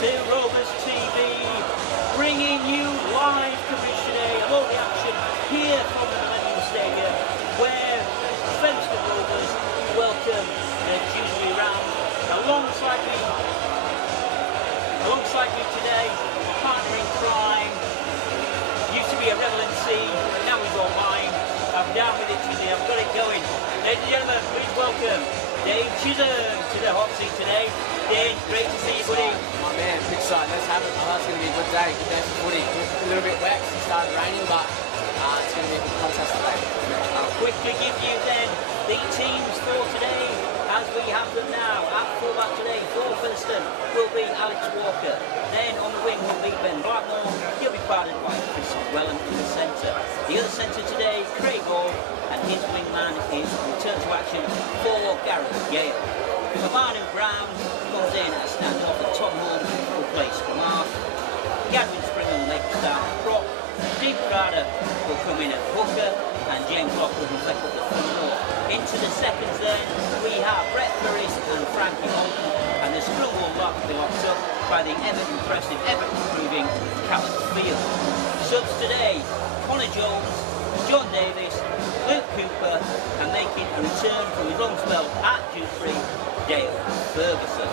to Rovers TV, bringing you live coverage today of all the action here from the Millennium Stadium, where Featherstone Rovers welcome the Dewsbury round. Alongside me today, partner in crime, used to be a Rebel in C, now he's online. I'm down with it today, I've got it going. Ladies and gentlemen, please welcome Dave Chisholm to the hot seat today. Dave, great to see you, buddy. Oh man, big excited. Let's have it. Oh, it's going to be a good day for footy. A little bit wet because it started raining, but it's going to be a good contest today. I'll quickly give you then the teams for today as we have them now. At fullback today for Featherstone will be Alex Walker. Then on the wing will be Ben Blackmore. He'll be partnered by Chris Wellen in the centre. The other centre today, Craig Hall, and his wingman is return to action for Gareth Yale. Manu Brown comes in as standoff, and Tom Holmes will play scrum half. Gadwin Springer will make the start prop. Steve Crowder will come in at hooker, and James Lockwood will take up the front row. Into the seconds then, we have Brett Burris and Frankie Holton, and the scrum will be locked up by the impressive, ever-improving Callum Field. Subs today, Connor Jones, John Davis, Luke Cooper, and making a return from his long spell at Dewsbury, Dale Ferguson.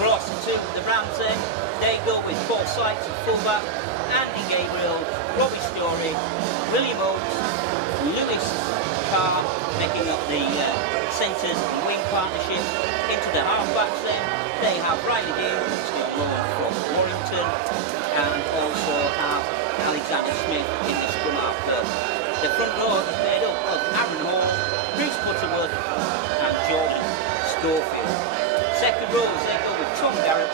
Cross to the Rams end, they go with Paul Sykes at fullback, Andy Gabriel, Robbie Story, William Oates, Lewis Carr making up the centres and wing partnership. Into the halfbacks then, they have Riley Dean, from Warrington, and also have Alexander Smith in the scrum half. The front row is made up of Aaron Hall, Bruce Butterworth, and Jordan Schofield. Second rows, they go with Tom Garrett,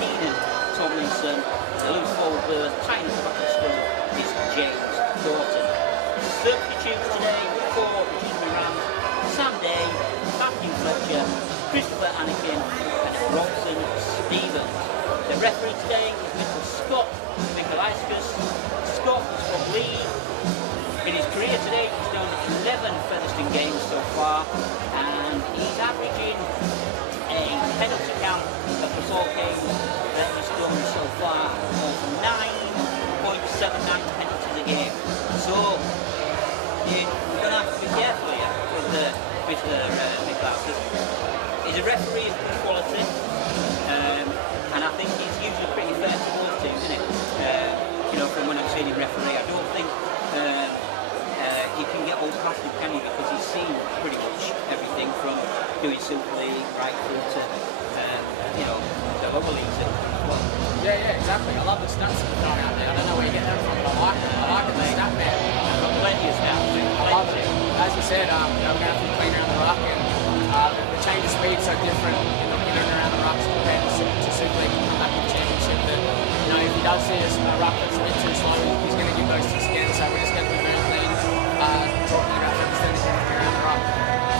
Keenan Tomlinson. The loose forward berth, tying up the back of the scrum is James Thornton. Substitutes today for the Dewsbury Rams, Sam Day, Matthew Fletcher, Christopher Anakin, and Robson Stevens. The referee today is Mr. Scott Michaelauskas. Scott is from Leeds. In his career today, he's done 11 Featherstone games so far, and he's averaging a penalty count across all games that he's done so far of 9.79 penalties a game. So you're going to have to be careful here with Mr. Michaelauskas. He's a referee of good quality, and I think he's usually pretty fair to both teams, isn't it? You know, from when I've seen him referee, I don't think he can get old past him, can he? Because he's seen pretty much everything from doing Super League right through to, you know, the lower leagues as well. Yeah, exactly. I love the stats that are throwing out there. I don't know where you get them from, but I like it, the stat man. I've got plenty of stats. I love it. As you said, you know, we're going to have to clean around the ruck, and the change of speed is so different in and around the rucks compared to Super League Championship that, you know, if he does see a ruck that's a bit too slow, he's going to give those ticks again, so we're just going to be very clean talking about Featherstone around the ruck.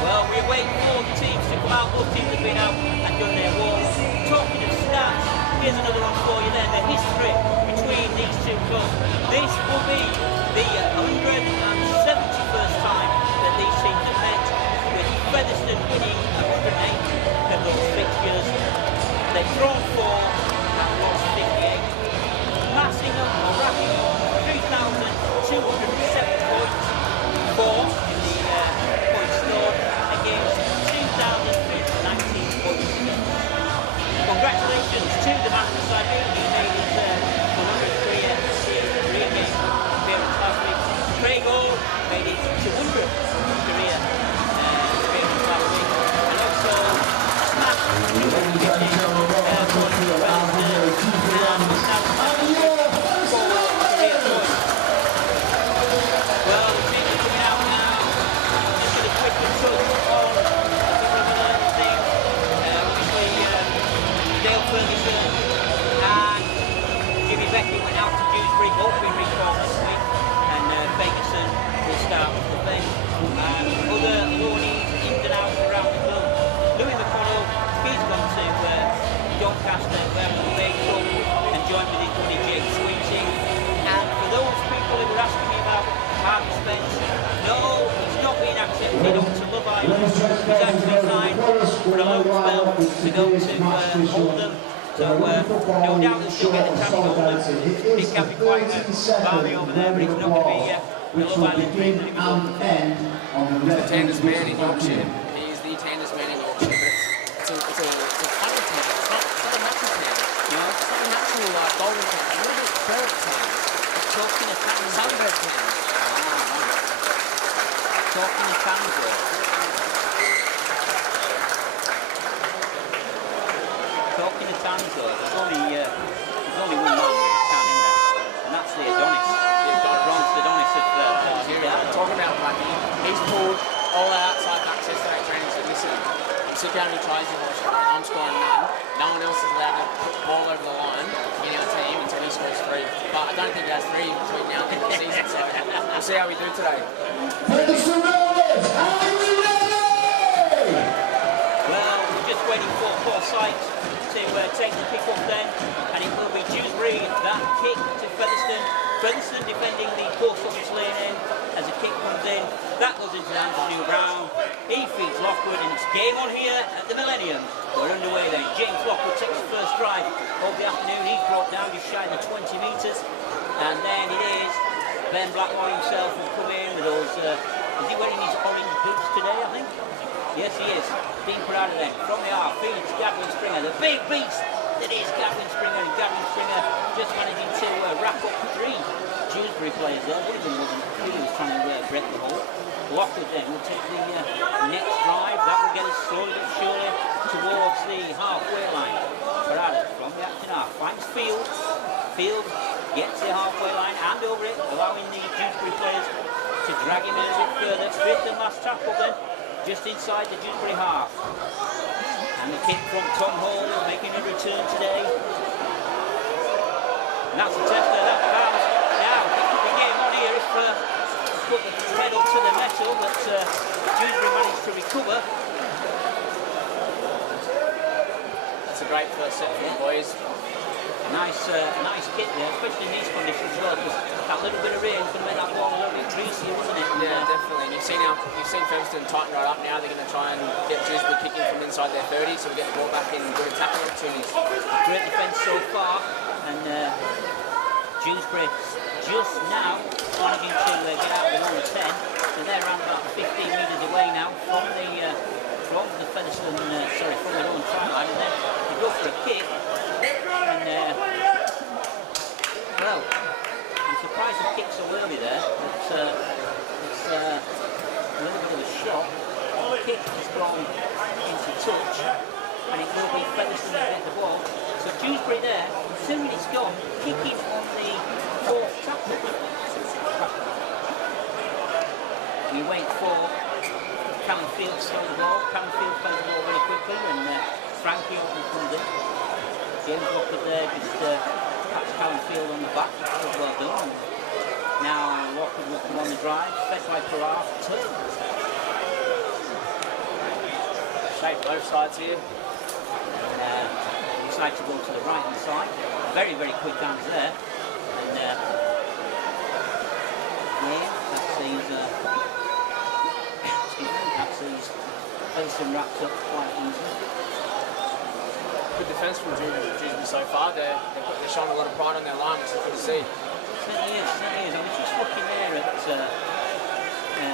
Well, we're waiting for the teams to come out. Both teams have been out and done their work. Talking of stats, here's another one for you then, the history between these two clubs. This will be the 171st time that these teams have met, with Featherstone winning 108 of those fixtures. They've drawn 4 and lost 58. Massing up or racking up 3,207 points, 4 in the points scored against 2,319 points. Congratulations to the man beside me. He made his 100th career game appearance last week. Craig Hall made his 200th career appearance last week. And also Ferguson and Jimmy Beckett went out to Dewsbury, both been recalled this week, and Ferguson will start off the bench. Other loanees in and out around the club. Louis McConnell, he's gone to Doncaster, where he made trouble and joined with his buddy Jake Sweeting. And for those people who were asking me about Harvey Spence, no, he's not being accepted onto Love Island. He's actually signed for a loan spell to go to Oldham. So no doubt they'll still get the tackle golden. It can be quite balmy over there, but it's not going to be the Love Island dream that it was on. He's the tenders man in Yorkshire. He is the tenders man in Yorkshire, but it's a funny tan. It's not a natural tan. You know, it's not a natural golden tan. A little bit ferret tan. It's talking a tan. Sunbird tan. Talking a tan girl. Talking a tan girl. There's only one man with a tan in there, and that's the Adonis. Bronze Adonis of talking about Blackie. He's pulled all our outside access to that training and said, listen, sit down and he tries your horse, I'm scoring none. No one else is allowed to put the ball over the line in our team until he scores 3. But I don't think he has 3 between now and the end of the season, so we'll see how we do today. Featherstone Rovers, are we ready? Well, we're just waiting for Forsyth to take the kick off then, and it will be Dewsbury that kick to Featherstone. Featherstone defending the post office lane end as a kick comes in. That goes into the hands of Neil Brown. He feeds Lockwood, and it's game on here at the Millennium. We're underway then. James Lockwood takes the first drive of the afternoon. He's brought down just shy of the 20 metres. And then it is Ben Blackmore himself who'll come in with those. Is he wearing his orange boots today, I think? Yes, he is. Being put out of there. From the half, feeds Gavin Springer, the big beast that is Gavin Springer. And Gavin Springer just managing to wrap up 3 Dewsbury players there. One of them was trying to break the hole. Lockwood then will take the next drive. That will get us slowly but surely towards the halfway line. Parada from the action half finds Field. Field gets the halfway line and over it, allowing the Dewsbury players to drag him a little bit further. Fifth and last tackle then, just inside the Dewsbury half. And the kick from Tom Hall making a return today. And that's the tester, that's the bounce. Now, the game on here if put the pedal to the metal, but Dewsbury managed to recover. That's a great first set for the boys. Nice kick there, especially in these conditions as well, because that little bit of rain is going to make that ball a little bit greasy, wasn't it? Yeah, definitely. And you've seen Featherstone tighten right up now. They're going to try and get Dewsbury kicking from inside their 30, so we get the ball back in good attacking opportunities. Great defence so far, and Dewsbury just now managing to get out of the 110, so they're around about 15 metres away now from the Featherstone, from their own try line, and then they go for a kick. And well, I'm surprised the kick so early there. It's a little bit of a shock. The kick has gone into touch, and it will be Featherstone to get the ball. So Dewsbury there, 2 minutes gone, kicking on the 4th tackle. We wait for Callum Field to throw the ball. Callum Field plays the ball very quickly, and Frankie Orton comes in. James Lockwood there, just perhaps Callum Field on the back, that was well done. Now Lockwood will come on the drive, fed by Paraf, turn. Shape both sides here. Decide to go to the right hand side. Very, very quick hands there. And yeah, that sees Featherstone wrapped up quite easily. Good defence from Dewsbury so far. They're showing a lot of pride on their line, which is good to see. Certainly is. I was just looking there at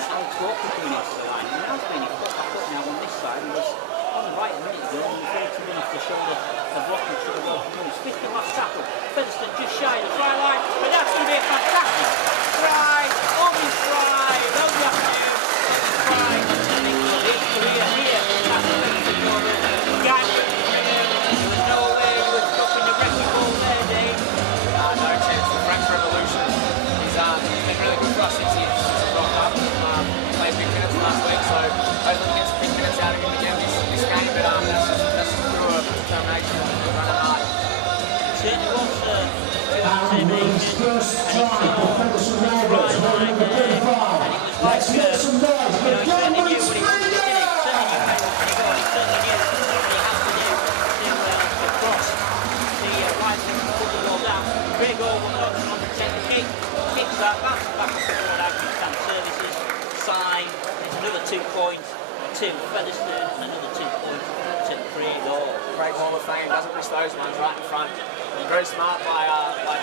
Alex Walker coming into the line. And that's been his foot now on this side. He was on the right a minute ago, and he's ready to run off the shoulder of Lockwood to the ball. Fifth and last tackle. Featherstone just shy of the try line, but that's going to be a fantastic try. Only try. Well done, try. His career here at Featherstone Rovers. There was no way he was stopping the wrecking ball there, Dave. No chance for Frank's revolution. He's been really good for us since he's rocked up. Played big minutes last week, so hopefully we get some big minutes out of him again this game. But that's just through a determination and running hard. It certainly was determination, and it's try line there, and it was like, he certainly knew what he was doing, he certainly knew what he had to do to cross the right wing and put the ball down. Great goal, on the take the kick, kicks that, bounces back up the ball out to stand services, side, it's another 2 points to Featherstone, another 2 points to 3. Craig Hall. Great Hall of Fame, doesn't miss those ones right in front. Very smart by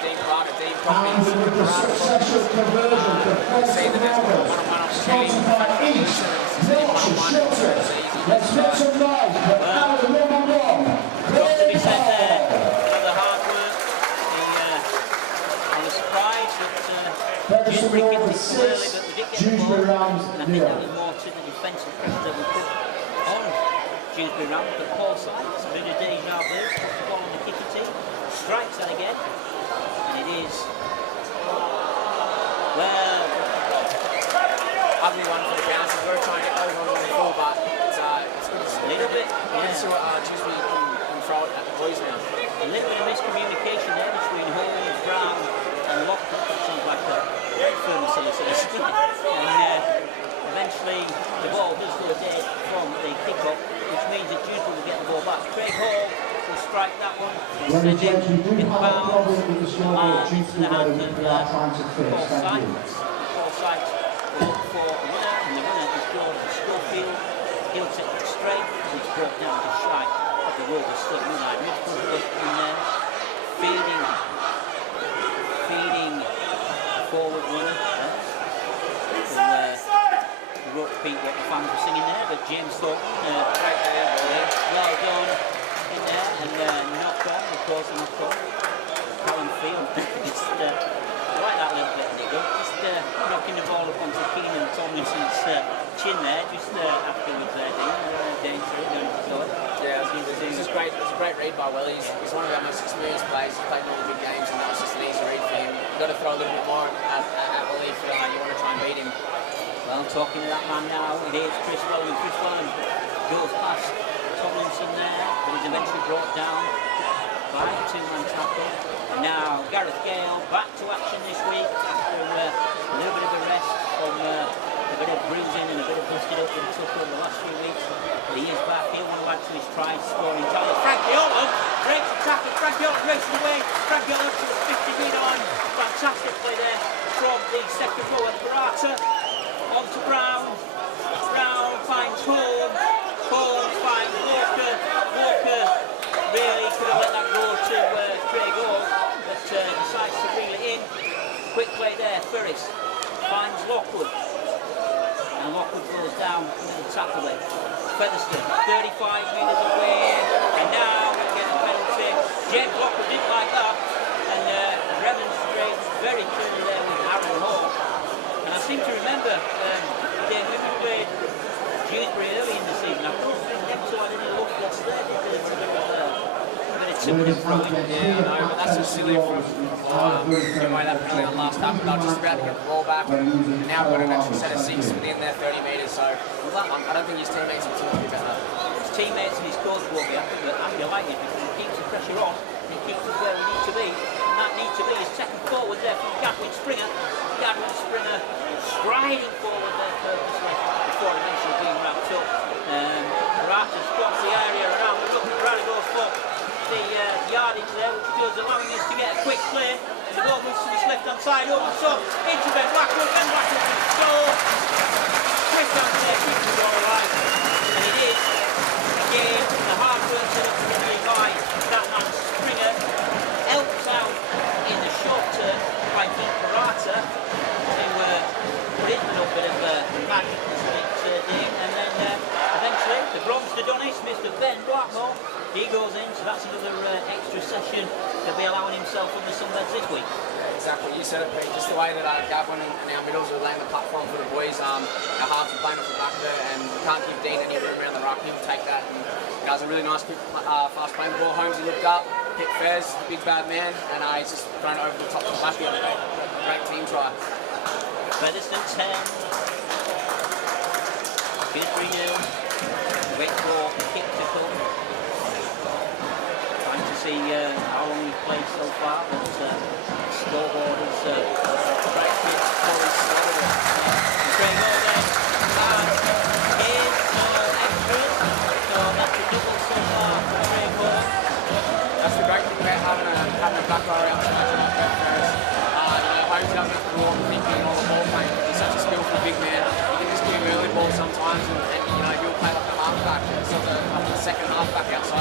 Dean Parker. Dean probably And with the successful conversion to Featherstone Rovers, sponsored by East, Yorkshire Shelters. Let's make some noise for our number one, Got to be Craig said there Hall. for the hard work. I was surprised that Featherstone Dewsbury kicked Rovers it too early, 6, but we did get the Dewsbury ball. Rams And I think that 0. was more to the defensive pressure that we put on Dewsbury Rams. But Paul Sykes, a bit of deja vu, puts the ball on the kicker team, strikes that again. And it is, well, Ugly one for the Browns. We're trying to get those on the full, but it's good to see. a little bit, Good to see what Dewsbury can throw it at the boys now. a little bit of miscommunication there between Holmes, Brown and Lockwood. That sounds like a firm solicitor. And eventually the ball does go dead from the kick-off, which means that Dewsbury will get the ball back. Craig Hall will strike that one. Well, we do have a problem with the scoreboard due to the way hand that we are trying to fix. Paul Thank you. Sykes. Paul Sykes will look for a winner, and the winner is George Schofield. He'll take it straight, and it's brought down to shy of the Rovers still United. Midfield in there, feeding forward runner. The rope beat what the fans were singing there, but James Thorpe, right there, well done in there, and knocked on, of course, knocked on. Callum Field, just like that little bit, Nico, just knocking the ball up onto Keenan Tomlinson's chin there, just afterwards there, Dean through, going to score. Yeah, it's just great. It's a great read by Will. He's one of our most experienced players. He's played in all the big games, and that was just an easy read for him. You've got to throw a little bit more at Will if you want to try and beat him. Well, talking to that man now, it is Chris Welland. Chris Welland goes past Tomlinson there, but is eventually brought down by a two-man tackle. Now, Gareth Gale back to action this week after a little bit of a rest from a bit of bruising and a bit of busted up that he took over the last few weeks. But he is back. He'll want to add to his try scoring tally. Frank Yola breaks the tackle. Frank Yola racing away. Frank Yola to the 50-metre line. Fantastic play there from the second row at Barata. On to Brown. Brown finds Holmes. Holmes finds Walker. Walker really could have let that go to Craig Hall, but decides to reel it in. Quick play there. Ferris finds Lockwood. And Lockwood goes down into the tackle there. Featherstone, 35 metres away. And now we get a penalty. James Lockwood didn't like that. And remonstrates very clearly there with Aaron Hall. And I seem to remember, when we played Dewsbury early in the season, I don't think them two had any luck yesterday. It's a bit of timid throwing. Yeah, I know, but that's just silly from the way that penalty on last time. They're just about to get the ball back. And now we've got an extra set of 6 within their 30 metres, so I don't think his teammates are too happy about that. His teammates and his coach will be happy, but I'm delighted because he keeps the pressure on and he keeps us where we need to be. And that needs to be his second forward there from Gadwin Springer. Gadwin Springer striding forward there purposely before eventually being wrapped up. Rata spots the area around the look. Rata goes for the yardage there, which does allowing us to get a quick play. The ball moves to his left hand side over the top into Ben Blackwood. Ben Blackwood can score. Quick down there, keeps the ball alive. And it is again the hard work set up by that man Springer. Helps out in the short term by Dean Parata to put in a little bit of magic and then eventually the bronze to Donis, Mr. Ben Blackmore, he goes in, so that's another extra session to be allowing himself on the sunbeds this week. Exactly, you said it, Pete. Just the way that Gadwin and our middles are laying the platform for the boys. Our halves are playing off the back of it, and we can't give Dean any room around the ruck. He'll take that. And guys, a really nice, quick, fast playing ball. Holmes he looked up, hit Fez, big bad man, and he's just thrown it over the top of the back. Great team try. Featherstone 10, Dewsbury 0. Wait for the kick to come. Trying to see how long we've played so far, but the scoreboard is right hit for his Craig Hall then, and is all extras, so that's a double so far for Craig Hall. That's the great thing about having a back row outside like that. Holmes doesn't have to walk thinking all the ball playing. He's such a skillful big man. You can just give him early ball sometimes, and he'll play like a halfback, sort of like a second halfback outside.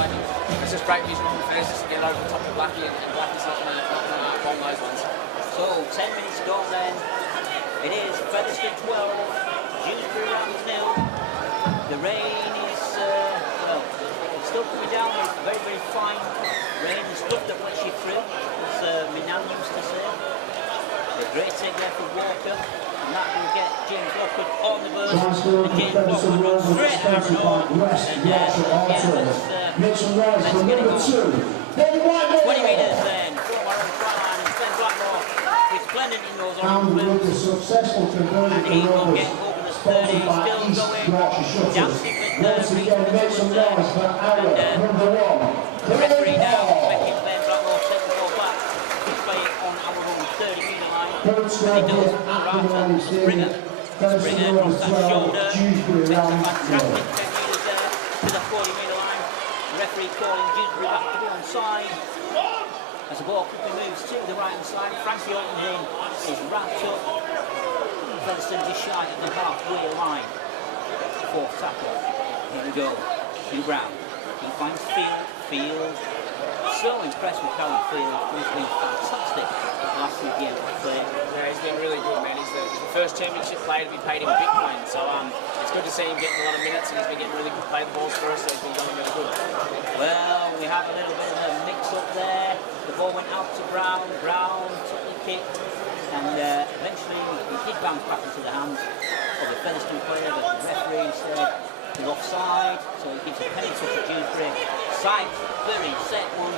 it's just great vision from Fez just to get over the top of Blackie, and Blackie's not going to bomb those ones. So 10 minutes gone then. It is Featherstone 12, Dewsbury Rovers 0. The rain is, well, it's still coming down. It's very, very fine rain. The stuff that lets you through, as my nan used to say. A great take there for Walker. And that will get James Lockwood on the burst. And James Lockwood runs straight out and on. And let's get it over. 20 metres then from our own try line. And Ben Blackmore is splendid in those orange boots. And he will get over the 30. Still going. Dancing with the the referee now expecting Ben Blackmore to take the ball back. To play it on our own 30-metre line. And he does. Right Springer. Springer across that shoulder. Makes a fantastic 10 metres there to the 40-metre line. The referee calling Dewsbury back to the onside. As the ball quickly moves to the right hand side, Frankie Alton is wrapped up. Featherstone just shy of the halfway line. Fourth tackle. Here we go. Hugh Brown. He finds Field. So impressed with Callum Field. He's been fantastic last few games of play. Yeah, he's been really good, man. He's the first championship player to be paid in Bitcoin. So it's good to see him getting a lot of minutes, and he's been getting really good play the balls for us, so he's been going really good. Well, we have a little bit of a mix-up there. The ball went out to Brown. Brown took the kick, and eventually he did bounce back into the hands of the Featherstone player, but the referee said he's offside, so he gives a penalty to Dewsbury. Side, very set one,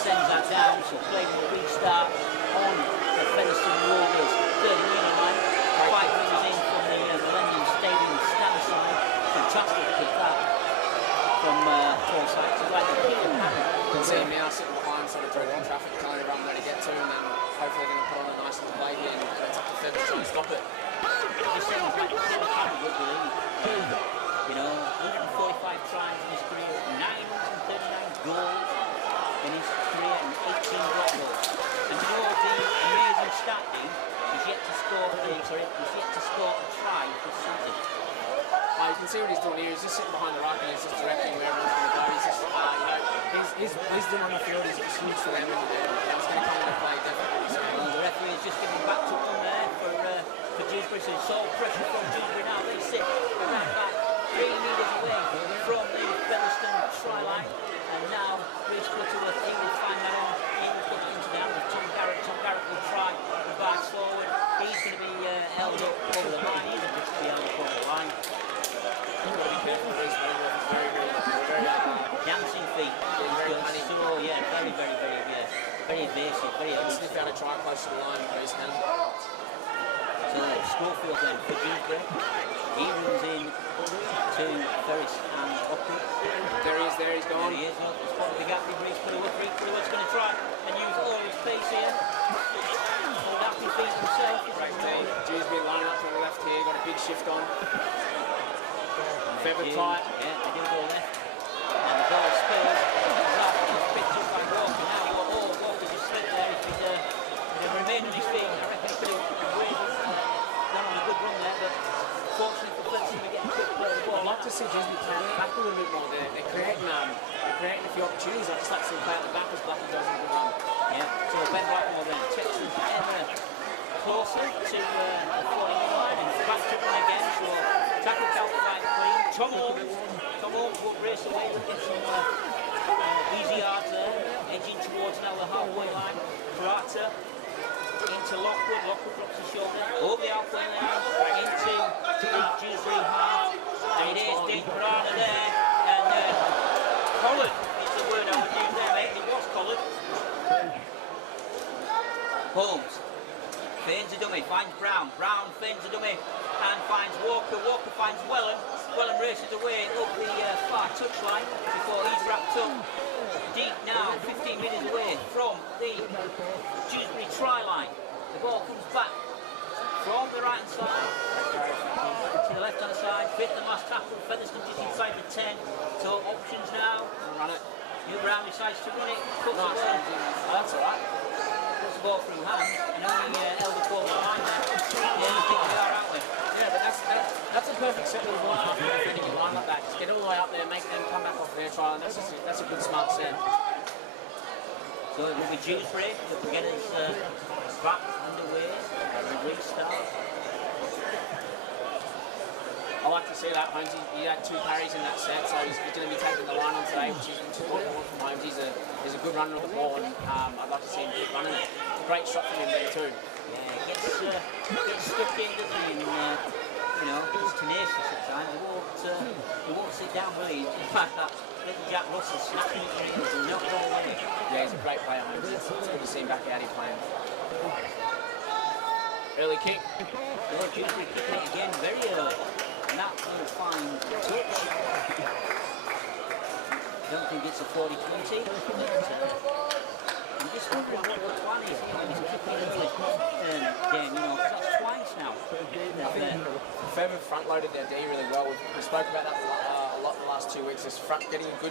sends that down, so play will restart on the Featherstone Rovers 30-metre line. 5 metres in from the Millennium Stadium stand side. Fantastic kick that from four sides. It's like a kick and You can see him now sitting behind, sort of directing traffic, telling everyone where to get to, and then hopefully going to put on a nice little play here, and it's up to Featherstone to stop it. This sounds like a rugby league. You know, 145 tries in his career, 939 goals in his career, and 18 block goals. And you know the amazing stat is yet to score a try this season. You can see what he's doing here. He's just sitting behind the ruck and he's just directing where everyone's going to go. He's just, his wisdom on the field is huge for them, and it's going to come into play definitely. So, the referee is just giving back to one there for Dewsbury. So it's all pressure from Dewsbury now. They sit around back 3 metres away from the Featherstone try line. And now Chris Butterworth, he will find that on into the hands of Tom Garrett. Tom Garrett will try and backs forward. He's going to be held up over the line. He's going to be held up over the line. you've got to be careful with this. Very Dancing feet. So yeah, very evasive, very evasive. sniff out a try close to the line by his hand. So Schofield then for Dewsbury. He runs in to Ferris and Lockwood. There he's gone. There he is. Look, it's quite a big gap. Reece Pullerwood's going to try and use all his pace here. Hold out his feet himself. Dewsbury lining up to the left here, got a big shift on. Feather tight. Yeah, they do go left. And the ball spills. He's picked up by Walker now. Walker just slipped there. If he'd remained on his feet, I reckon he could have really done on a good run there. But fortunately for Featherstone, we get a quick play of the ball. I'd like to see Dewsbury turn back a little bit more. They're creating a few opportunities. I'd just like to see them play out the back as Blackie does in the good run. Yeah, so Ben Blackmore then checks us ever closer to the 40 line and back to one again. So tackle out right clean. Tom Holmes will race away, looking some easy yards there, edging towards now the halfway line. Prata into Lockwood. Lockwood drops his shoulder over the halfway line into the Dewsbury half. And it is Dean Prata there. And Collard is the word I would use there, mate. It was Collard. Holmes feigns a dummy, finds Brown. Brown feigns a dummy and finds Walker. Walker finds Wellen. Wellen races away up the far touchline before he's wrapped up deep now, 15 metres away from the Dewsbury try line. The ball comes back from the right hand side to the left hand side. Fit the last tackle. Featherstone just inside the 10. So options now. Run it. Hugh Brown decides to run it. Cuts Nice. it in. Oh, that's alright. Puts the ball through hands and only held the ball behind there. Yeah, I think we are, aren't we? Yeah, but that's That's a perfect set that you want after defending your line like that. Just get all the way up there, make them come back off their trial, and that's a good smart set. So it will be Dewsbury to get us back underway as we restart. I like to see that. Holmes, he had 2 parries in that set, so he's going to be taking the line on today, which is important from Holmes. He's a good runner of the ball, and I'd like to see him keep running it. It's a great shot from him there too. Yeah, gets stuck in, doesn't he? You know, he's tenacious at times. He won't sit down, will he? In fact, that little Jack Russell snapping at the heels and not going away. Yeah, he's a great player, Holmes. It's good to see him back out here playing. Early kick. So Dewsbury kicking it again very early. And that will find touch. Don't think it's a 40-20. I'm just wondering what the plan is here when he's kicking early game, you know, because that's twice now. Fairman front-loaded their D really well. We spoke about that a lot in the last 2 weeks, just getting a good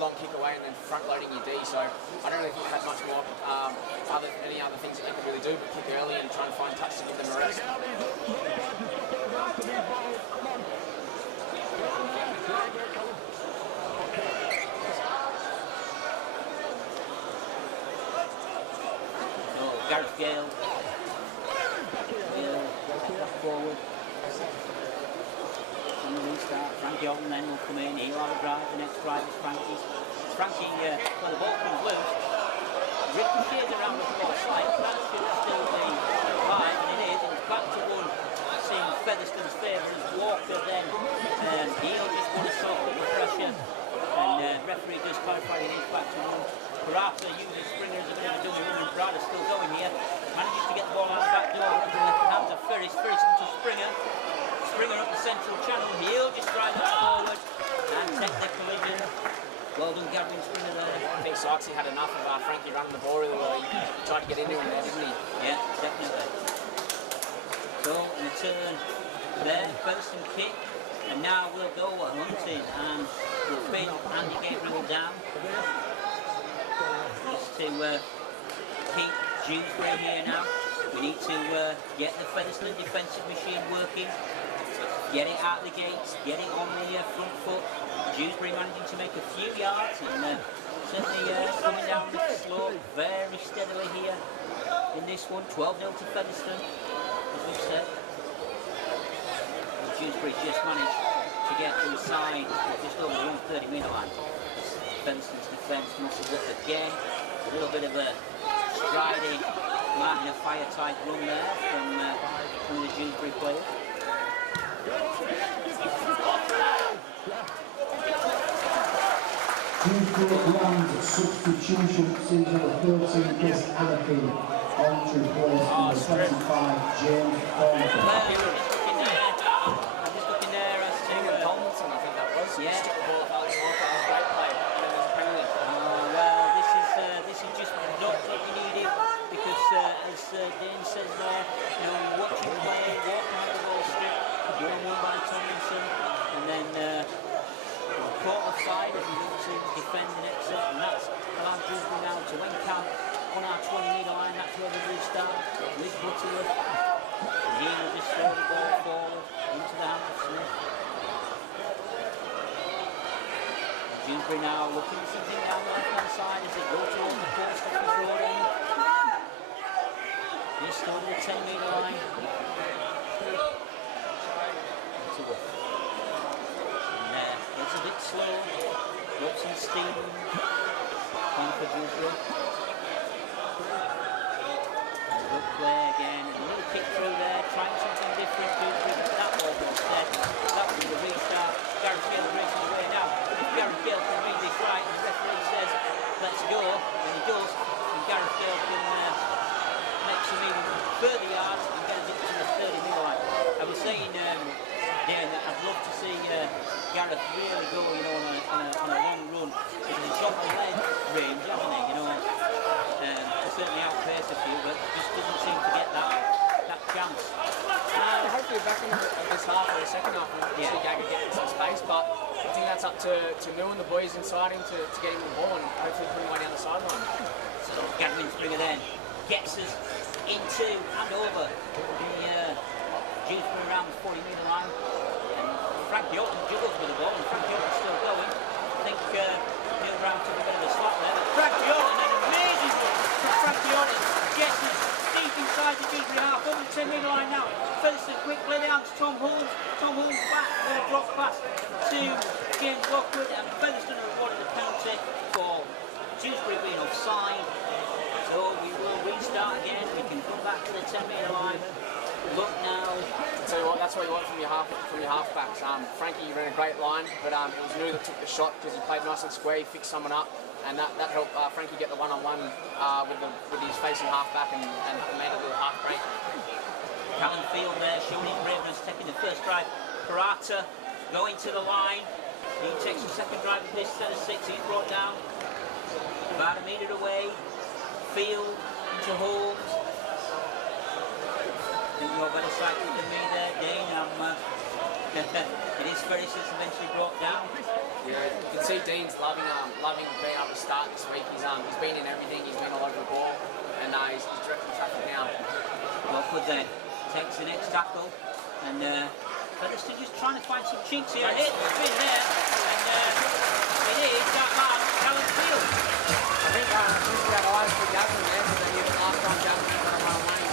long kick away and then front-loading your D. So I don't really think you had much more any other things that you could really do but kick early and try and find touch to give them a rest. Gareth Gale forward. And the restart. Frankie Alton then will come in. He'll have a drive. The next drive is Frankie's. Frankie, well, the ball comes loose. Ricochets around the far side. That should still be live, and it is. And it's back to 1. That's in Featherstone's favour as Walker then. He'll just want to sort of the pressure. And referee does clarify it is back to 1. Barata uses Springer as a bit of a dummy run, and Barata's still going here. Manages to get the ball out the back door. Hands of Ferris. Ferris into Springer. Springer up the central channel. He'll just drive that forward and take the collision. Well done, Gavin Springer there. I think Sykesy had enough of Frankie running the ball really well. He tried to get into him there, didn't he? Yeah, definitely. So, in the turn there, Featherstone kick. And now we'll go hunting and we'll spin Andy Gabriel down. Just to keep Dewsbury here now. We need to get the Featherstone defensive machine working. Get it out the gates, get it on the front foot. Dewsbury managing to make a few yards and certainly coming down the slope very steadily here in this one. 12-0 to Featherstone, as we've said. Dewsbury just managed to get inside just over the 130-metre line. Featherstone's defence muscles up again. A little bit of a striding, lighting a fire type run there from one of the Dewsbury players. Dewsbury lands substitution, sees number 13 Chris Alaki on to replace number 25 James Thornton. I'm just looking there as to Donaldson, I think that was. Yeah. Stick the ball up Alex Walker, a great player. Well, this is just not what we needed because, as Dane says there, you know, watching play, walking out the ball strip, doing one by Tomlinson, and then caught offside as we look to defend the next set, and that's allowed Dewsbury now to encamp on our 20-metre line. That's where the restart with Butterworth. And he will just throw the ball forward into the hand of Smith. Dewsbury now looking at something down the left-hand side as they go towards the post of the broad end. Just over the 10-metre line. It's a bit slow, got some steam on for Dewsbury. Good play again, a little kick through there, trying something different. Dewsbury, but that ball instead. That was the restart. Gareth Gale racing away now. If Gareth Gale can read this right, the referee says, let's go, and he does. And Gareth Gale can make some even further yards and get us up to the 30-metre line. I was saying, Dan, that I'd love to see Gareth really go, you know, on a long run. Because he's got the leg range, hasn't he? You know, certainly outpaced a few, but just doesn't seem to get that chance. Hopefully back in this half or the second half, we'll see Gagger getting some space, but I think that's up to Lou and the boys inside him to get him the ball and hopefully put him way down the sideline. So Gavin Springer then gets us into and over the Dewsbury around the 40-metre line. And Frankie Orton juggles with the ball, and Frankie Orton's still going. I think Neil Brown took a bit of a slap there. But Frankie Orton, an amazing one from Frankie Orton. Gets it deep inside the Dewsbury half, over the 10-metre line now. Featherstone quick play down to Tom Holmes. Tom Holmes back with a drop pass to James Lockwood, and Featherstone have awarded the penalty for Dewsbury being offside. So we will restart again. We can come back to the 10-metre line. Look now. I'll tell you what, that's what you want from your halfbacks. Frankie ran a great line, but it was New that took the shot because he played nice and square, he fixed someone up, and that helped Frankie get the one-on-one with his facing halfback and made a little half break. Callum Field there showing his braveness, taking the first drive. Parata going to the line. He takes the second drive with this set of 6. He's brought down about a metre away. Field to Holmes. I think you're better sighted than me there, Dane. It is Ferris that's eventually brought down. Yeah, you can see Dean's loving being up to start this week. He's been in everything. He's been all over the ball, and he's directly tackling now. Lockwood then takes the next tackle, and Featherstone just trying to find some chinks here. Hit the spin there, and it is that man, Callum Field. I think Dewsbury had eyes for Gavin there, but they knew that last time Gavin was going to run away.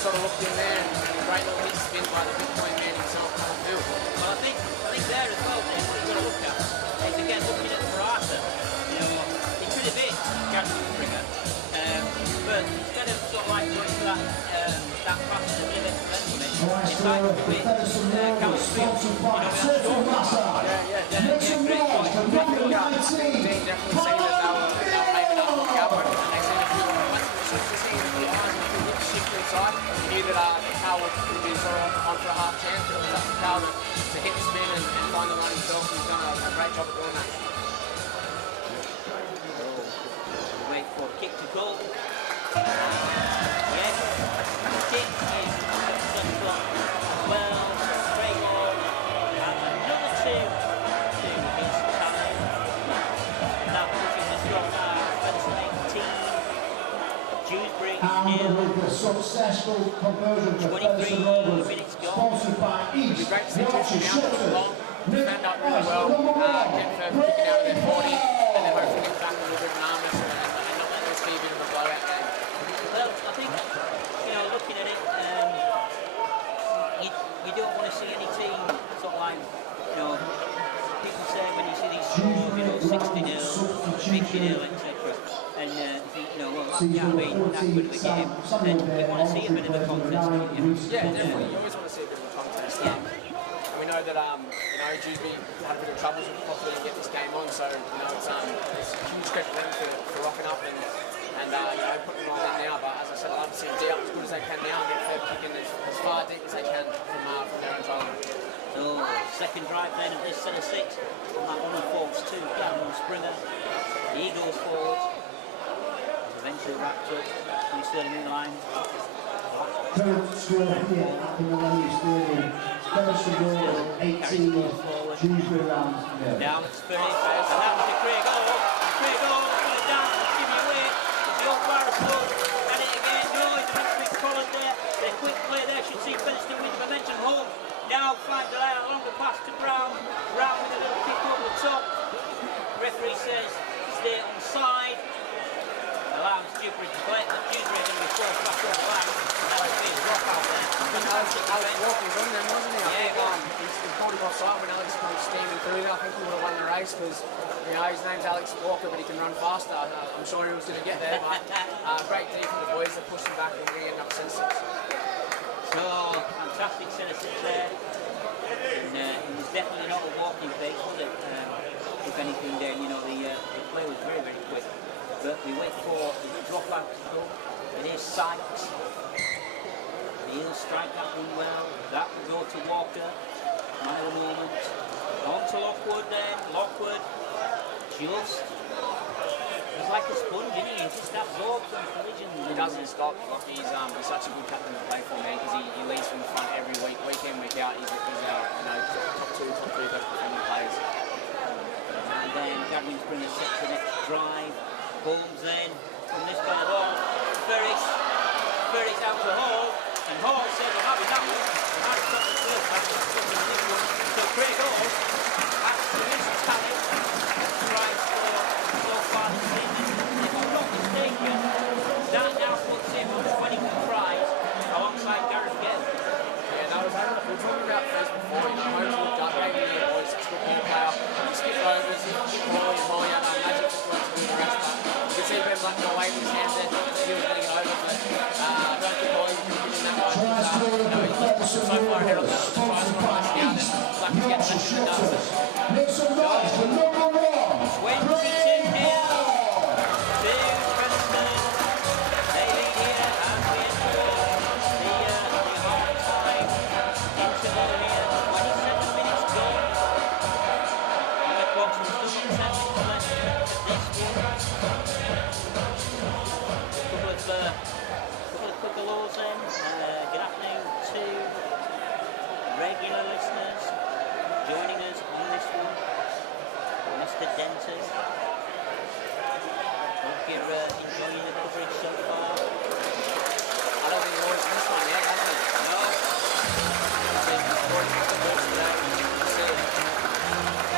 Sort of looked in there, and a great little hit spin by the big point man himself, Callum Field. Well, I think there as well, Dave, what you've got to look at is again looking at Parata. You know, he could have hit Gavin Springer, but instead of sort of like going to that pass to the limit eventually, decided to hit Callum Field. Great point. Dean definitely seen that they were maybe not looking up, and they said if you shift inside, you knew that Cal would be sort of on for a half chance, but it was up to Cal to hit the spin and find the line himself, and he's done a great job of doing that. Wait for kick to goal. Yes, kick is successful. Well, great goal. And another 2 to his talent. Now pushing the strong Featherstone 18. Dewsbury And with the successful conversion to Featherstone Rovers, sponsored by East Yorkshire Shelters. Defend up really well, get further kicking out of their 40, and then hopefully get back a little bit of an armless and not let this be a bit of a blowout game. Well, I think, you know, looking at it, you don't want to see any team sort of like, you know, people say when you see these scores, you know, 60-0, 50-0, etc. And think, you know, well, that can't be that good of a game. And you want to see a bit of a contest, don't you? Yeah, definitely. You always want to see a bit of a contest. Yeah. We know that Dewsbury had a bit of troubles with properly to get this game on, so it's a huge credit to them for rocking up and putting them all in now. But as I said, I love to see them deal as good as they can now, and get kicking as far deep as they can from their own try line. So second drive then of this set of 6. And that one falls to Gavin Springer. The Eagles forward. Eventually wrapped up. He's 30-metre line. Current score here at the Millennium Stadium. Featherstone Rovers 18, Dewsbury round. Down at Spirit, and that was the Craig Hall. Craig Hall put it down, give me away. The old virus goes, and it again. No, he's a big collar there. The quick play there should see Featherstone with the momentum home. Now find the line along the pass to Brown. Brown with a little kick over the top. Referee says stay on side. Allows Dewsbury to play, but Dewsbury is going to be forced back off the line. That would be a drop out there. Alex Walker's on them, wasn't he? Yeah, He's caught him offside when Alex was steaming through there. I think he would have won the race because his name's Alex Walker, but he can run faster. I'm sure he was going to get there, but great D from the boys that pushed him back and we end up 6. So, fantastic set of 6 there. And it was definitely not a walking pace, was it? If anything, then, you know, the play was very, very quick. But we wait for the drop out to go. It is Sykes. He'll strike that one well. That will go to Walker. Man of the moment. On to Lockwood then. Lockwood just. He's like a sponge, isn't he? He just absorbs some collisions. He doesn't stop. He's such a good captain to play for, man, because he leads from the front every week, week in, week out. He's our top 2, top 3 best performing players. And then Gavin Springer sets the next drive. Holmes then from this kind of ball. Ferris out to Hall, and Hall says, I'm having that one. chance that he was going to get over, but I don't think Holly was going to that much. So far ahead on that try score right now, then luck to get back in the dust. Make some noise for number 1. 22 nil to Featherstone. They lead here as we enter the half-time interval here. 27 minutes gone. On the clock, we've still got 10 minutes left of this one. Couple of quick hellos then. Good afternoon to regular listeners joining us on this one. Mr. Denton. Hope you're enjoying the coverage so far. I don't think Lloyd's this one yet, has he? No.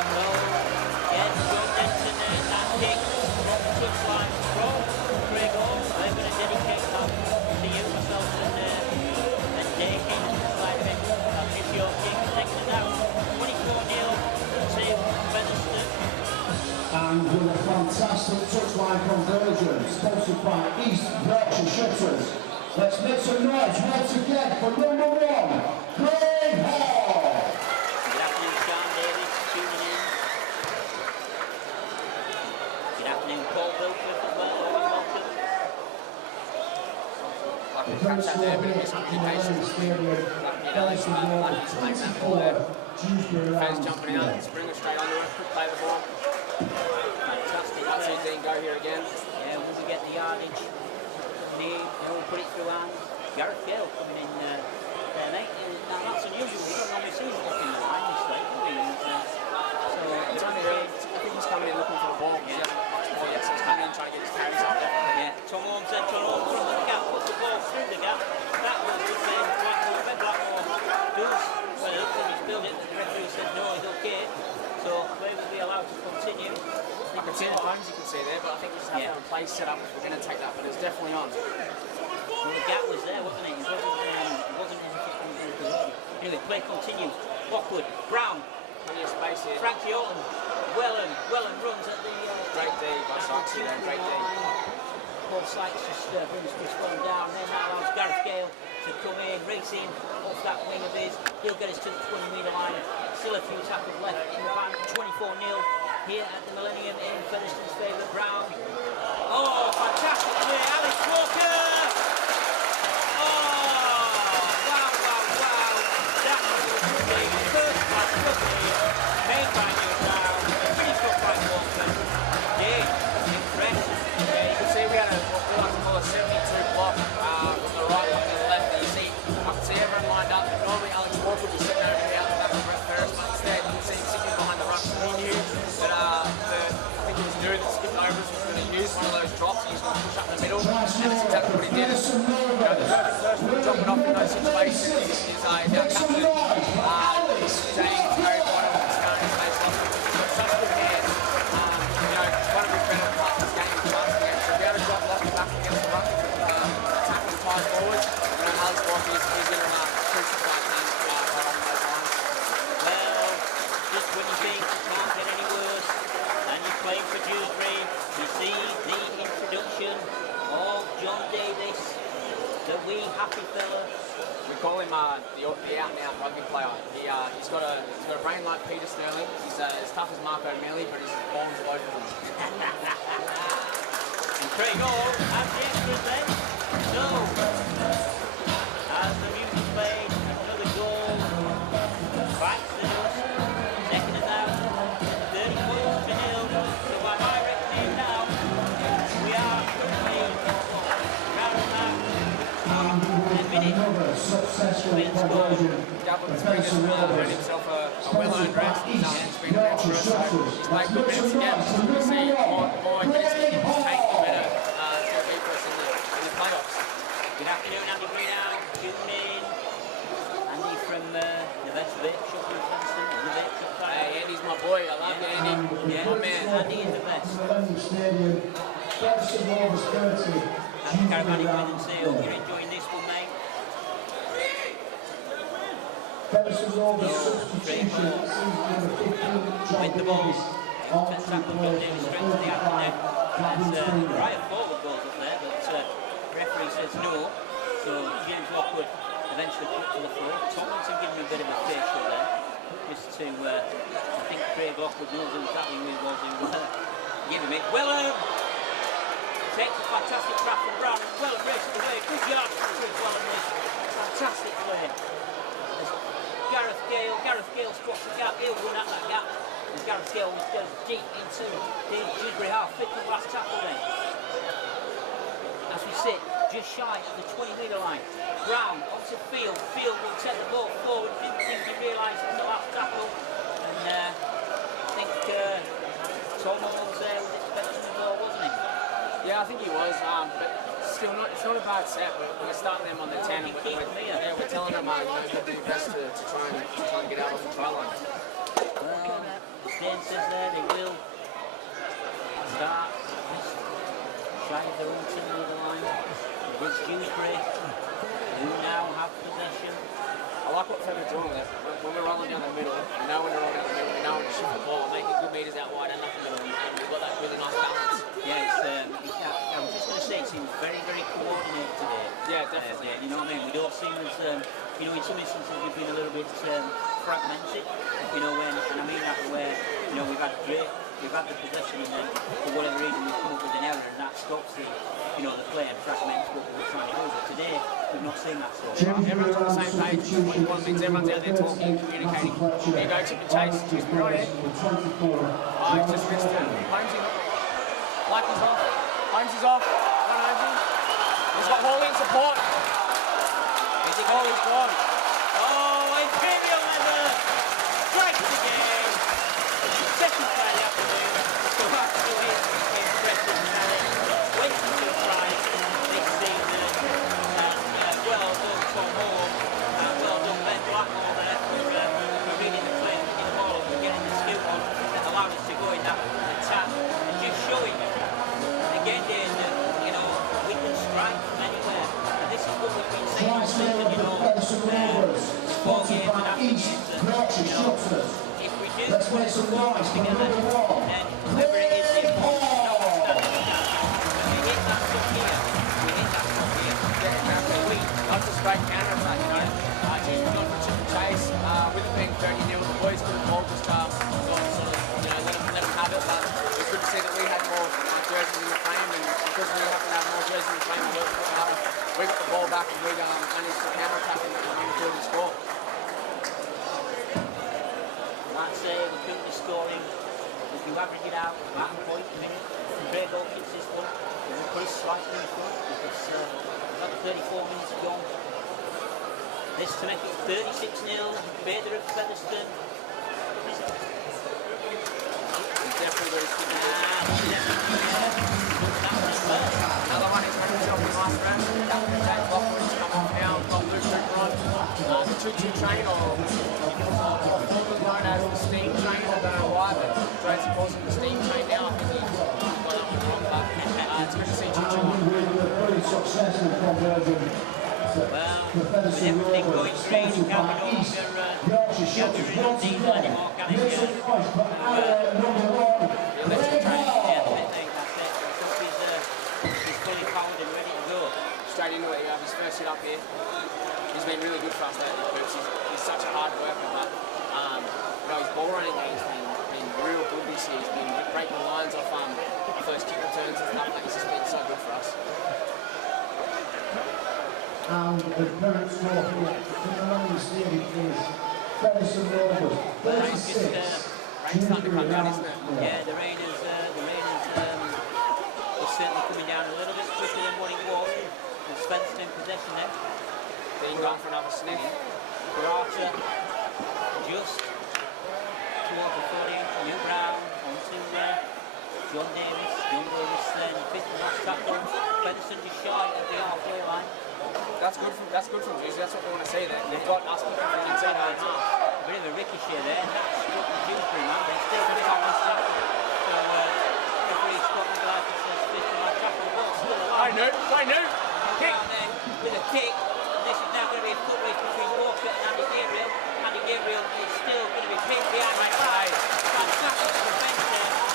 So, again, John Denton and that kick from the touchline from Craig Hall. I'm going to dedicate that to you, myself, and Dave King, side of it. That is your kick, taking it out 24-0 to Featherstone. And with a fantastic touchline conversion, sponsored by East Yorkshire Shutters. Let's make some noise once again for number 1, Craig Hall. Good afternoon, Sean Davis, tuning in. Good afternoon, Paul Wilford as well, always welcome. Like we perhaps had there a bit of miscommunication. Fez jumping out, springing straight onto it, quick play the ball. Fantastic. Let's see Dean go here again. Yeah, once we get the yardage, we'll put it through hands. Gareth Gale coming in there, mate. Now that's unusual. We don't normally see him looking the line this late. It's only really, I think he's coming in looking for the ball. Yeah. So he's coming in trying to get his carries up there. Yeah, Tom Holmes said, John Holmes from the gap, puts the ball through the gap. That was good play. Blackmore does, well, it looks like he's built it, but the referee says no, he's okay. So play will be allowed to continue. I can see the homes you can see there, but I think we just have to have a play set up if we're going to take that, but it's definitely on. Well, the gap was there, wasn't it? It wasn't in a position. Anyway, play continues. Lockwood, Brown. Plenty of space here. Frankie Alton. Wellen runs at the... great D by Sykes here, great D. Paul Sykes just brings this one down. Then that allows Gareth Gale to come in, racing off that wing of his. He'll get us to the 20-metre line. Still a few tackles left in the bank. 24-0 here at the Millennium in Featherstone's favourite. Brown. Oh, fantastic play. Alex Walker. First class rugby, made by Newtown, finished up by Walker. Yeah, impressive. Yeah, you can see we had we like to call a 72 block from the right up to the left. And you see, I can see everyone lined up. Normally Alex Walker would be sitting over here out the back of Brett Ferris, but instead you can see him sitting behind the ruck. He knew that I think he was new that skipped over, so he was going to use one of those drops. He's going to push up in the middle, and that's exactly what he did. The perfect person for dropping off in those situations is our captain, James Barry Bonham, who's going to face off. Such good hands. It's one of his better parts of this game is passing game. So to be able to drop Lockie back against the ruck and tackle the tie forward, Alex Walker is in a crucial part of those lines. Well, just when you think it can't get any worse, and you're playing for Dewsbury, you see the introduction of John Davis, the wee happy fella. We call him the out-and-out rugby player. He's got a brain like Peter Sterling. He's as tough as Mark O'Malley, but his balls are both of them. And Craig Hall has the extras then. So, as the music played, another goal. Bites the dust. Second us out. 30 points to nil. So by my reckoning now, we are currently round about 10 minutes. Successful conversion. Gavlin's earned himself a well-earned rest. He's been a rock for us, so he's played good minutes again. We'll see more minutes he can take the better to be for us in the playoffs. Good afternoon, Andy Greenhow. Tune in. Andy from the Betfred, Sheffield Featherstone, the Betfred. Hey, Andy's my boy. I love you, Andy. Yeah, My man. Andy is the best. Stadium, Featherstone Rovers 30. Happy Caravanic win and say, hope you're enjoying this one, mate. Featherstone Rovers substitution, season number 15, John With the ball. Davis. 10 tackle John Davis straight to the afternoon. There's Ryan Forward goes up there, but referee says no. So James Lockwood eventually put to the floor. Tomlinson giving him a bit of a facial there, just to, I think Craig Lockwood knows exactly who he was who giving it. Weller takes a fantastic trap from Brown. Weller breaks it away. Good yard from Chris Weller. Fantastic play. Gareth Gale spots the gap. He'll run at that gap. And Gareth Gale goes deep into the Dewsbury half. 50 last tackle then. As we sit just shy of the 20-metre line. Brown up to Field. Field will take the ball forward. Didn't think he realised in the last tackle. And I think Tom Holmes there was expecting the ball, wasn't he? Yeah, I think he was. But still not. It's not a bad set. We're starting them on the 10. We're telling them to do their best to try and get out of the try line. Well, Stan says there they will start shy of their own 10-metre line. It's Dewsbury who now have possession. I like what Feather's doing there. When we're rolling down the middle, we know when we're rolling down the middle, we know when to shift the ball, we're making good meters out wide and up the middle, and we've got that really nice balance. Yeah, I was just going to say, it seems very, very coordinated today. Yeah, definitely. You know what I mean? We don't seem as, in some instances we've been a little bit fragmented, and I mean that where, we've had the possession and then, for whatever reason, we've come up with an error and that stops the play and fragments what we were trying to do. But today, we've not seen that sort of. Everyone's on the same page. One thing, everyone's out there talking, communicating. Here you go, chip and chase. Just right in. Oh, he just missed it. Like he's off. Holmes is off. One over. He's got Hawley in support. Is he Hawley's gone? Oh, Imperial Leather strikes the game. Second try of the afternoon. So absolutely impressive. Waiting to surprise this season. And well done Tom Hall. And well done Ben Blackmore there for reading the play in the ball and getting the skill on that allowed us to go in that attack. And just showing again, Dave, that we can strike from anywhere. And this is what we've been saying all season, before games and after games. If we do put some points together, then whoever it is, if we hit that stuff here, Not just great counter-attack, We've gone for chip and chase. With it being 30-0, the boys could have called this let them have it, but it's good to see that we had more jerseys in the frame, and because we happen to have more jerseys in the frame, we got the ball back and we managed to counter-attack and midfield and score. Let's say we're currently scoring. If you average it out, about a point a minute. Craig Hawkins this one. We'll put us slightly in front because we've got 34 minutes gone. This to make it 36-0 in favour of Featherstone. Definitely another one is running himself in the last round. James Lockwood's coming down, got Luke Ricker on. The 2-2 train or formerly known as the steam train, I don't know why, but Jonesy calls him the steam train now. I think he's got up wrong, but it's good to see 2-2 on. Very successful conversion. Well, with everything going green, you can't no longer gathering on diesel anymore, can it? He's fully powered and ready to go. Straight into it, his first hit up here. He's been really good for us lately, Boots. He's such a hard worker, but his ball running game's been real good this year. He's been breaking lines off first kick returns and stuff like this. It's been so good for us. And the current score here in the London Stadium is Featherstone Rovers 36. Rain's starting to come down, isn't it? Yeah, the rain is certainly coming down a little bit quicker than what it was. And Spencer in possession there. Dean going for another sniff. Barata just towards the 40. New Brown onto John Davis. John Davis then fifth and last tackle. Featherstone just shy of the halfway line. That's good from Dewsbury. That's what we want to see there. They've got us from the inside out half. A bit of a ricochet there, and that's struck the Dewsbury man, but still a bit on the start. So, referee Scott McGrath says fifth and last tackle. Well, still alive. I know. Kick. Down there with a kick. This is now going to be a foot race between Walker and Andy Gabriel. Andy Gabriel is still going to be picked behind my side. Fantastic defence there.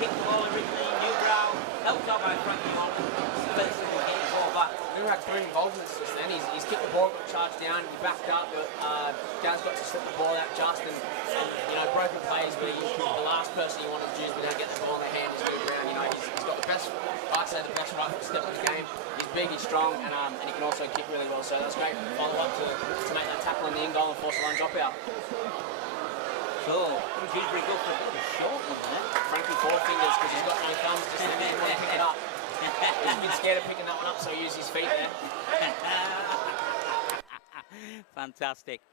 kicked the ball originally. Newbrow, helped out by Frankie Martin. Featherstone will get his ball back. We had 3 involvements just then. He's kicked the ball, got charged down, he backed up, but Gaz got to slip the ball out just and you know, broken plays, but the last person you want to use, but don't get the ball in their hand is Newbrow. You know, he's got the best, I'd say the best right foot step of the game. He's big, he's strong, and he can also kick really well. So that's great follow-up to make that tackle in the in goal and force a line drop out. So, Dewsbury go for a short one, isn't it? Frankie four fingers because he's got no thumbs, just let him pick it up. He's been scared of picking that one up, so he used his feet there. Fantastic.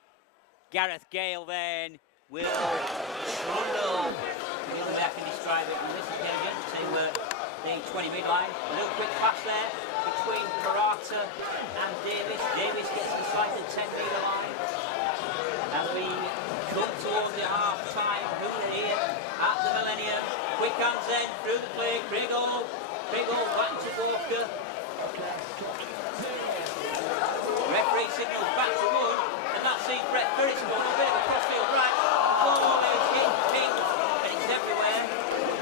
Gareth Gale then will trundle. The only way I can describe it on this occasion to the 20-metre line. A little quick pass there between Karata and Davis. Davis gets inside the 10-metre line. As we come towards the half-time hooter here at the Millennium. Quick hands then through the play. Craig Hall back to Walker. Referee signals back to one, and that sees Brett Featherstone a bit of a crossfield right. The ball is hit pink, and it's everywhere.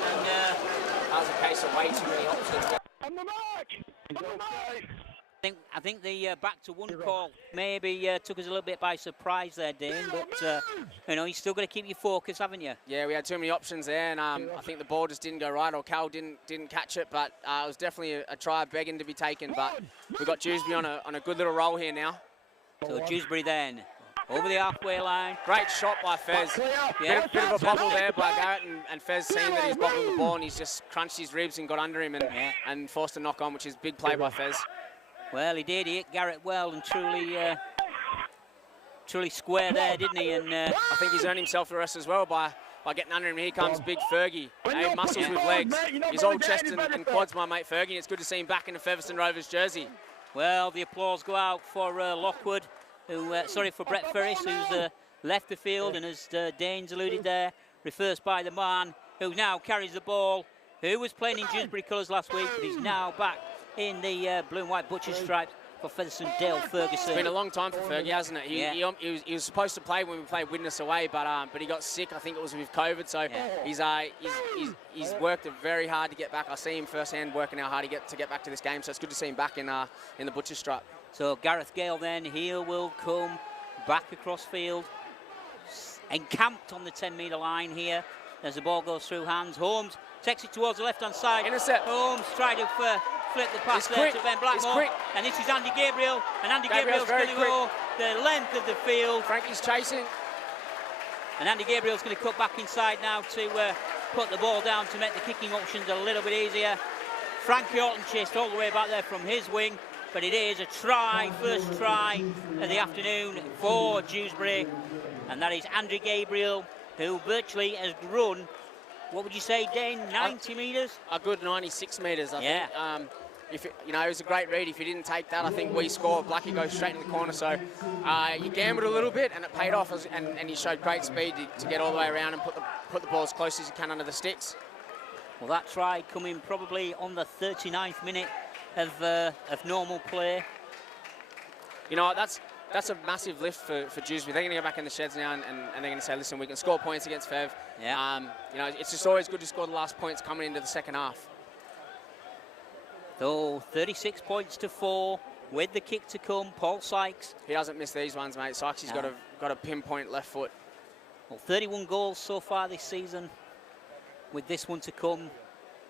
And that was a case of way too many options. On the mark! On the mark! I think the back to one call maybe took us a little bit by surprise there, Dane. But you know, you still got to keep your focus, haven't you? Yeah, we had too many options there, and I think the ball just didn't go right, or Cal didn't catch it. But it was definitely a try begging to be taken. But we've got Dewsbury on a good little roll here now. So Dewsbury then over the halfway line. Great shot by Fez. Yeah. Bit of a bobble there by Garrett, and Fez seeing that he's bobbled the ball, and he's just crunched his ribs and got under him and forced a knock on, which is a big play by Fez. Well, he did. He hit Garrett well and truly square there, didn't he? And I think he's earned himself the rest as well by getting under him. Here comes big Fergie. Hey, muscles with legs. His old chest and quads, my mate Fergie. It's good to see him back in the Featherstone Rovers jersey. Well, the applause go out for Lockwood, for Brett Ferris, who's left the field, and as Dane's alluded there, reversed by the man who now carries the ball, who was playing in Dewsbury colours last week, but he's now back in the blue and white butcher stripes for Featherstone, Dale Ferguson. It's been a long time for Fergie, hasn't it? He was supposed to play when we played Widnes away, but he got sick. I think it was with COVID, so he's worked very hard to get back. I see him firsthand working how hard to get back to this game, so it's good to see him back in the butcher stripe. So Gareth Gale then, he will come back across field, encamped on the 10-metre line here as the ball goes through hands. Holmes takes it towards the left-hand side. Intercept. Holmes tried to flip the pass there to Ben Blackmore. And this is Andy Gabriel. And Andy Gabriel's going to go the length of the field. Frankie's chasing. And Andy Gabriel's going to cut back inside now to put the ball down to make the kicking options a little bit easier. Frankie Orton chased all the way back there from his wing. But it is a try, first try of the afternoon for Dewsbury. And that is Andy Gabriel, who virtually has run, what would you say, Dane, 90 metres? A good 96 metres, I think. It was a great read. If you didn't take that, I think we scored. Blackie goes straight in the corner. So you gambled a little bit, and it paid off, and he showed great speed to get all the way around and put the ball as close as you can under the sticks. Well, that try coming probably on the 39th minute of normal play. You know, that's a massive lift for Dewsbury. They're going to go back in the sheds now, and they're going to say, listen, we can score points against Fev. Yeah. It's just always good to score the last points coming into the second half. So 36 points to 4 with the kick to come. Paul Sykes. He doesn't miss these ones, mate. Sykes has got a pinpoint left foot. Well, 31 goals so far this season. With this one to come,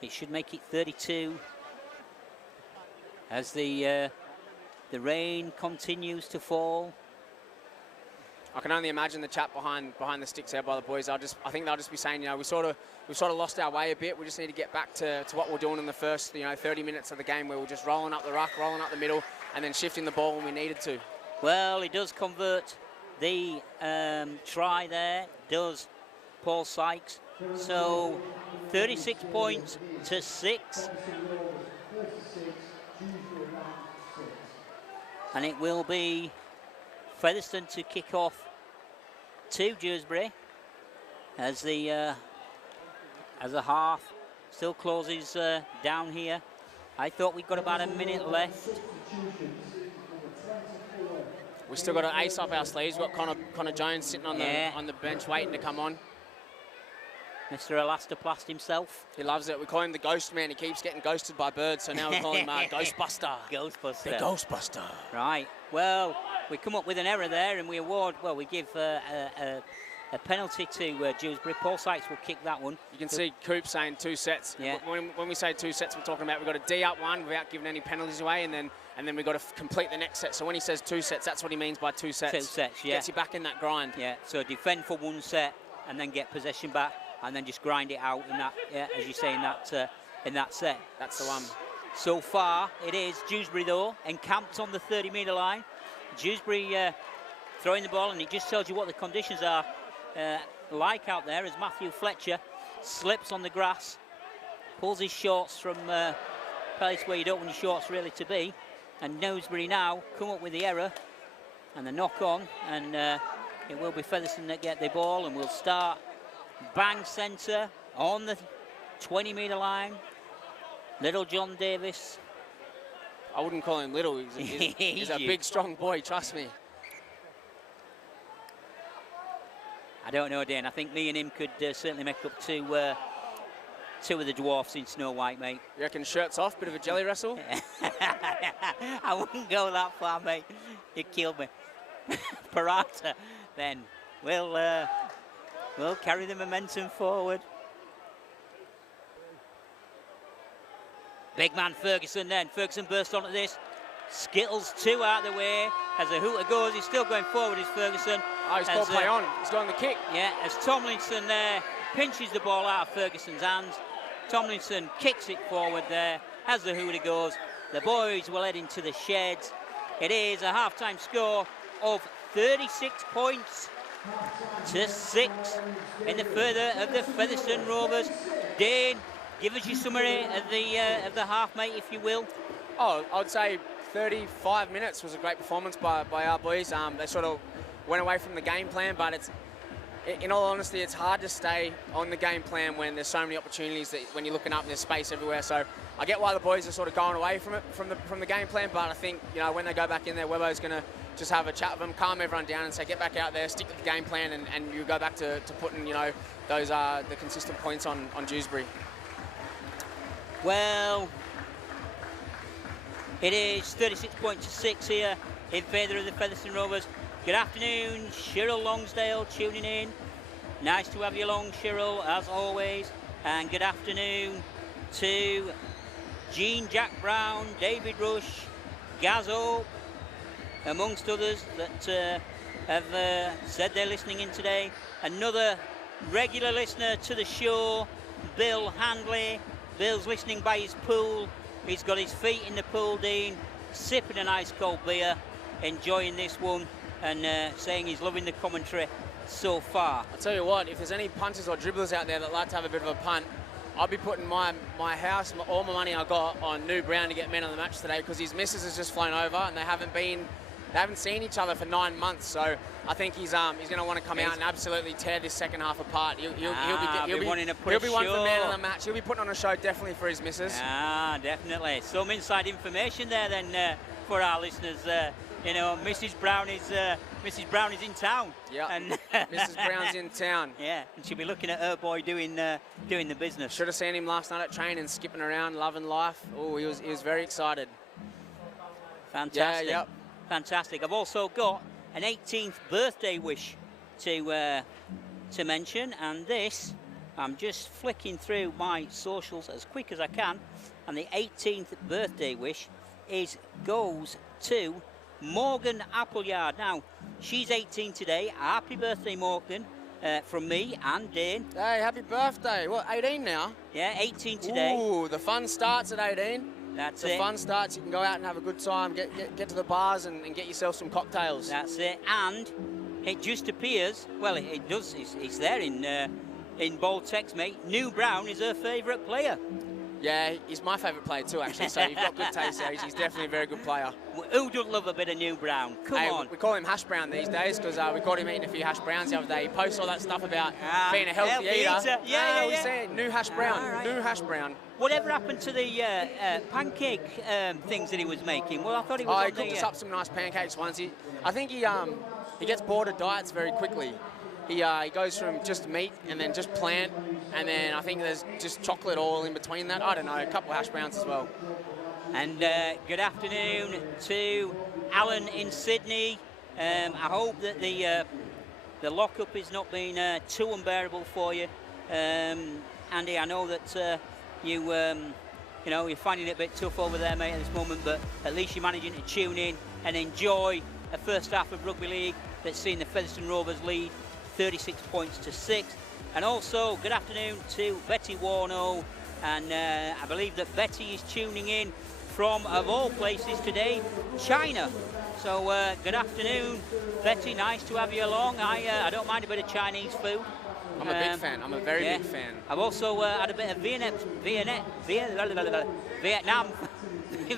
it should make it 32. As the rain continues to fall. I can only imagine the chat behind the sticks there by the boys. I think they'll just be saying, we sort of lost our way a bit. We just need to get back to what we're doing in the first 30 minutes of the game, where we're just rolling up the ruck, rolling up the middle, and then shifting the ball when we needed to. Well, he does convert the try there, does Paul Sykes. So 36 points to 6. And it will be Featherstone to kick off to Dewsbury as the half still closes down here. I thought we'd got about a minute left. We've still got an ace up our sleeves. We've got Connor Jones sitting on the bench waiting to come on. Mr. Elastoplast himself. He loves it. We call him the Ghost Man. He keeps getting ghosted by birds, so now we call him Ghostbuster. Ghostbuster. The Ghostbuster. Right. Well, we come up with an error there, and we award. Well, we give a penalty to Dewsbury. Paul Sykes will kick that one. You can see Coop saying 2 sets. Yeah. When we say 2 sets, we're talking about we've got to D up one without giving any penalties away, and then we've got to complete the next set. So when he says 2 sets, that's what he means by 2 sets. 2 sets, yeah. Gets you back in that grind. Yeah. So defend for 1 set, and then get possession back, and then just grind it out in that, as you say, in that set. That's the one. So far, it is Dewsbury though, encamped on the 30-metre line. Dewsbury throwing the ball, and it just tells you what the conditions are like out there as Matthew Fletcher slips on the grass, pulls his shorts from a place where you don't want your shorts really to be, and Dewsbury now come up with the error and the knock on, and it will be Featherstone that get the ball, and we'll start bang centre on the 20-metre line. Little John Davis. I wouldn't call him little. He's a big, strong boy, trust me. I don't know, Dan. I think me and him could certainly make up two of the dwarfs in Snow White, mate. You reckon shirts off, bit of a jelly wrestle? I wouldn't go that far, mate. You killed me. Parata, then. We'll carry the momentum forward. Big man Ferguson then. Ferguson bursts onto this. Skittles 2 out of the way. As the hooter goes, he's still going forward, is Ferguson. Oh, he's got play on. He's going the kick. Yeah, as Tomlinson there pinches the ball out of Ferguson's hands. Tomlinson kicks it forward there. As the hooter goes, the boys will head into the sheds. It is a half-time score of 36 points to 6 in the further of the Featherstone Rovers. Dane, give us your summary of the half, mate, if you will. Oh, I'd say 35 minutes was a great performance by our boys. They sort of went away from the game plan, but in all honesty, it's hard to stay on the game plan when there's so many opportunities that when you're looking up and there's space everywhere. So I get why the boys are sort of going away from the game plan, but I think, you know, when they go back in there, Webbo's going to just have a chat with them, calm everyone down and say, get back out there, stick to the game plan, and you go back to putting, you know, those the consistent points on Dewsbury. Well, it is 36 points to 6 here in favour of the Featherstone Rovers. Good afternoon, Cheryl Longsdale tuning in. Nice to have you along, Cheryl, as always. And good afternoon to Jean Jack Brown, David Rush, Gazzo, amongst others that have said they're listening in today. Another regular listener to the show, Bill Handley. Bill's listening by his pool. He's got his feet in the pool, Dean, sipping an ice cold beer, enjoying this one, and saying he's loving the commentary so far. I'll tell you what, if there's any punters or dribblers out there that like to have a bit of a punt, I'll be putting my house, all my money I got on New Brown to get man of the match today, because his missus has just flown over and they haven't seen each other for 9 months. So I think he's going to want to come out and absolutely tear this second half apart. He'll be one for man of the match. He'll be putting on a show definitely for his missus. Ah, definitely. Some inside information there then for our listeners. You know, Mrs. Brown is in town. Yeah. And Mrs. Brown's in town. Yeah, and she'll be looking at her boy doing the business. Should have seen him last night at training, skipping around, loving life. Oh, he was very excited. Fantastic. Yeah, yep. Fantastic. I've also got an 18th birthday wish to mention, and this, I'm just flicking through my socials as quick as I can, and the 18th birthday wish goes to Morgan Appleyard. Now, she's 18 today. Happy birthday, Morgan, from me and Dane. Hey, happy birthday. What, 18 now? Yeah, 18 today. Ooh, the fun starts at 18. That's the it. fun starts. You can go out and have a good time, get to the bars and get yourself some cocktails. That's it. And it just appears, well, it does, it's there in bold text, mate. New Brown is her favourite player. Yeah, he's my favourite player too, actually, so you've got good taste there. He's definitely a very good player. Who doesn't love a bit of New Brown? Come on. We call him Hash Brown these days because we caught him eating a few hash browns the other day. He posts all that stuff about being a healthy eater. Yeah. We say new hash brown, right. New hash brown. Whatever happened to the pancake things that he was making? Well, I thought he was he cooked us up some nice pancakes once. I think he gets bored of diets very quickly. he goes from just meat and then just plant, and then I think there's just chocolate all in between that. I don't know, a couple of hash browns as well. And good afternoon to Alan in Sydney. I hope that the lockup has not been too unbearable for you. Andy, I know that you know, you're finding it a bit tough over there, mate, at this moment, but at least you're managing to tune in and enjoy a first half of rugby league that's seen the Featherstone Rovers lead 36 points to 6. And also, good afternoon to Betty Warno, and I believe that Betty is tuning in from, of all places today, China. So good afternoon, Betty, nice to have you along. I don't mind a bit of Chinese food. I'm a big fan. I'm a very big fan. I've also had a bit of Vietnam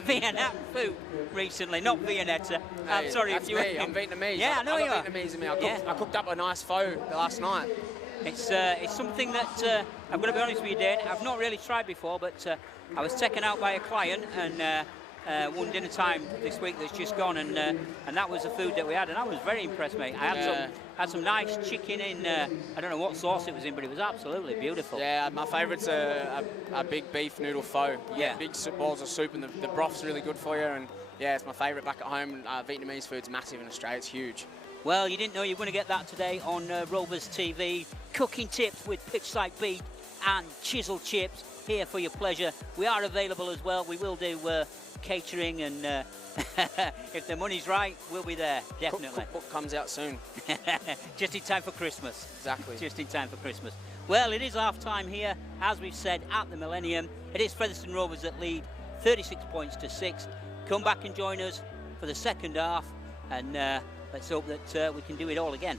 Vietnam food recently, not Viennetta. I'm Hey, sorry that's if you. me. I'm Vietnamese. Yeah, I know you are. Vietnamese in me. I cooked up a nice pho last night. It's something that I'm going to be honest with you, Dane. I've not really tried before, but I was taken out by a client and one dinner time this week that's just gone, and that was the food that we had, and I was very impressed, mate. I had some nice chicken in. I don't know what sauce it was in, but it was absolutely beautiful. Yeah, my favourite's a big beef noodle pho. Yeah. Big balls of soup, and the broth's really good for you. And yeah, it's my favourite back at home. Vietnamese food's massive in Australia. It's huge. Well, you didn't know you were going to get that today on Rovers TV. Cooking tips with pitchside beef and chisel chips here for your pleasure. We are available as well. We will do catering, and if the money's right, we'll be there, definitely. Cookbook comes out soon. Just in time for Christmas. Exactly. Just in time for Christmas. Well, it is half time here, as we've said, at the Millennium. It is Featherstone Rovers that lead 36 points to 6. Come back and join us for the second half, and let's hope that we can do it all again.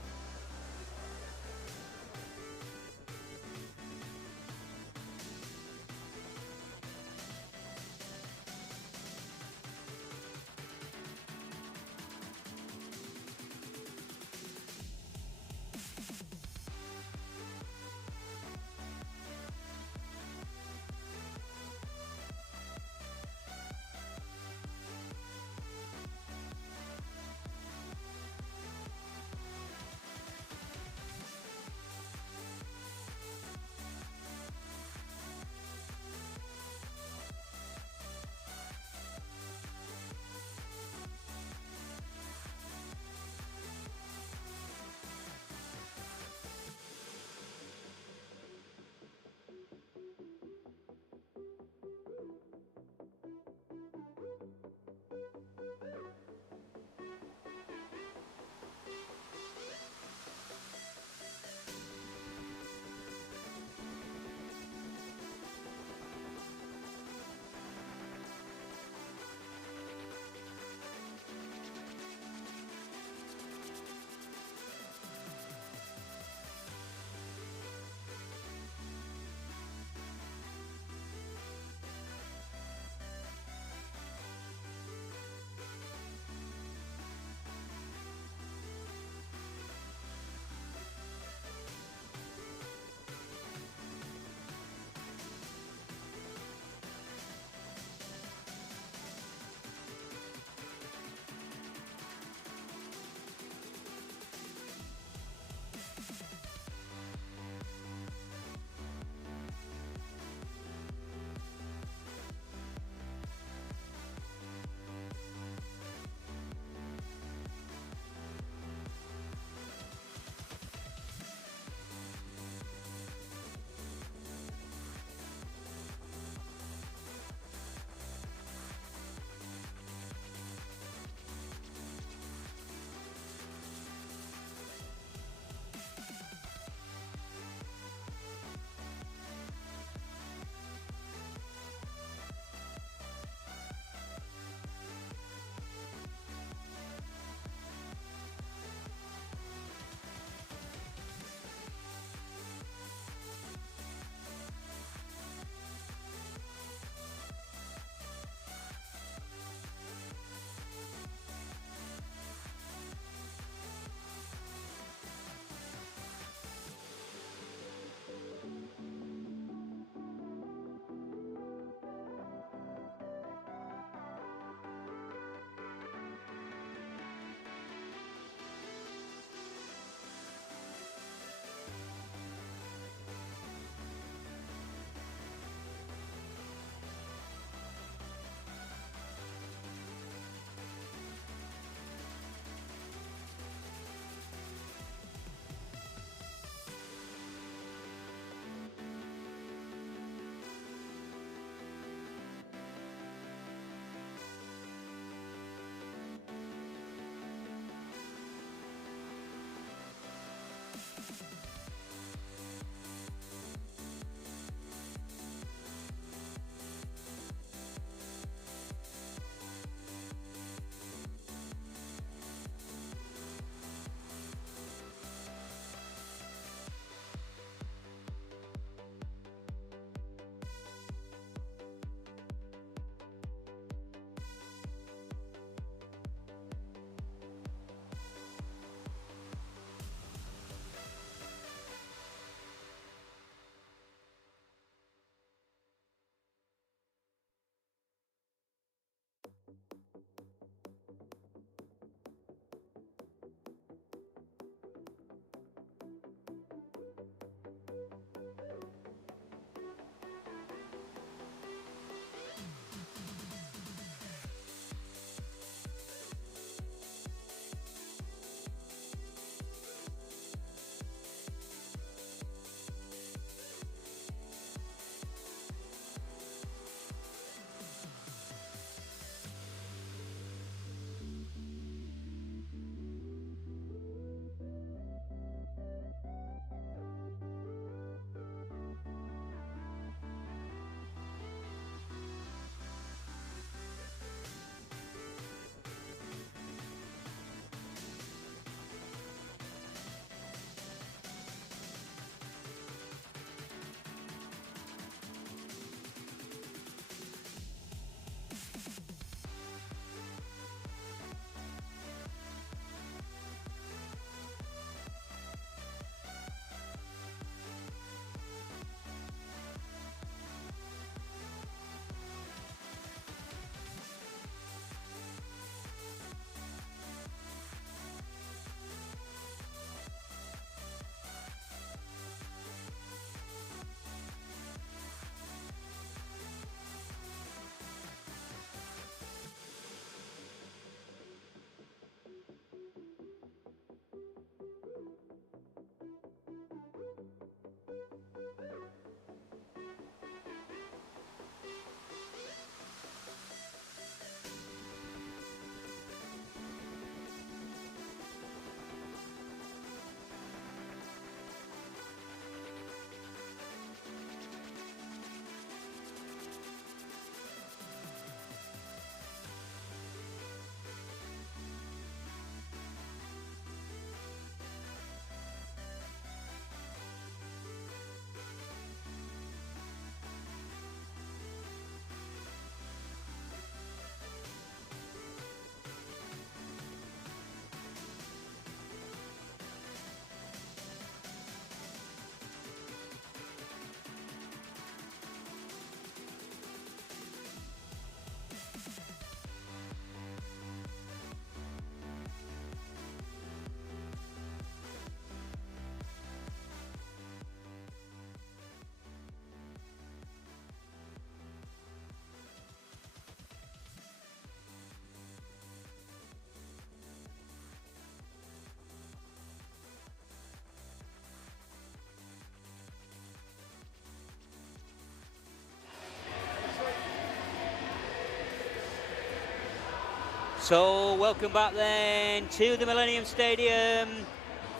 So welcome back then to the Millennium Stadium.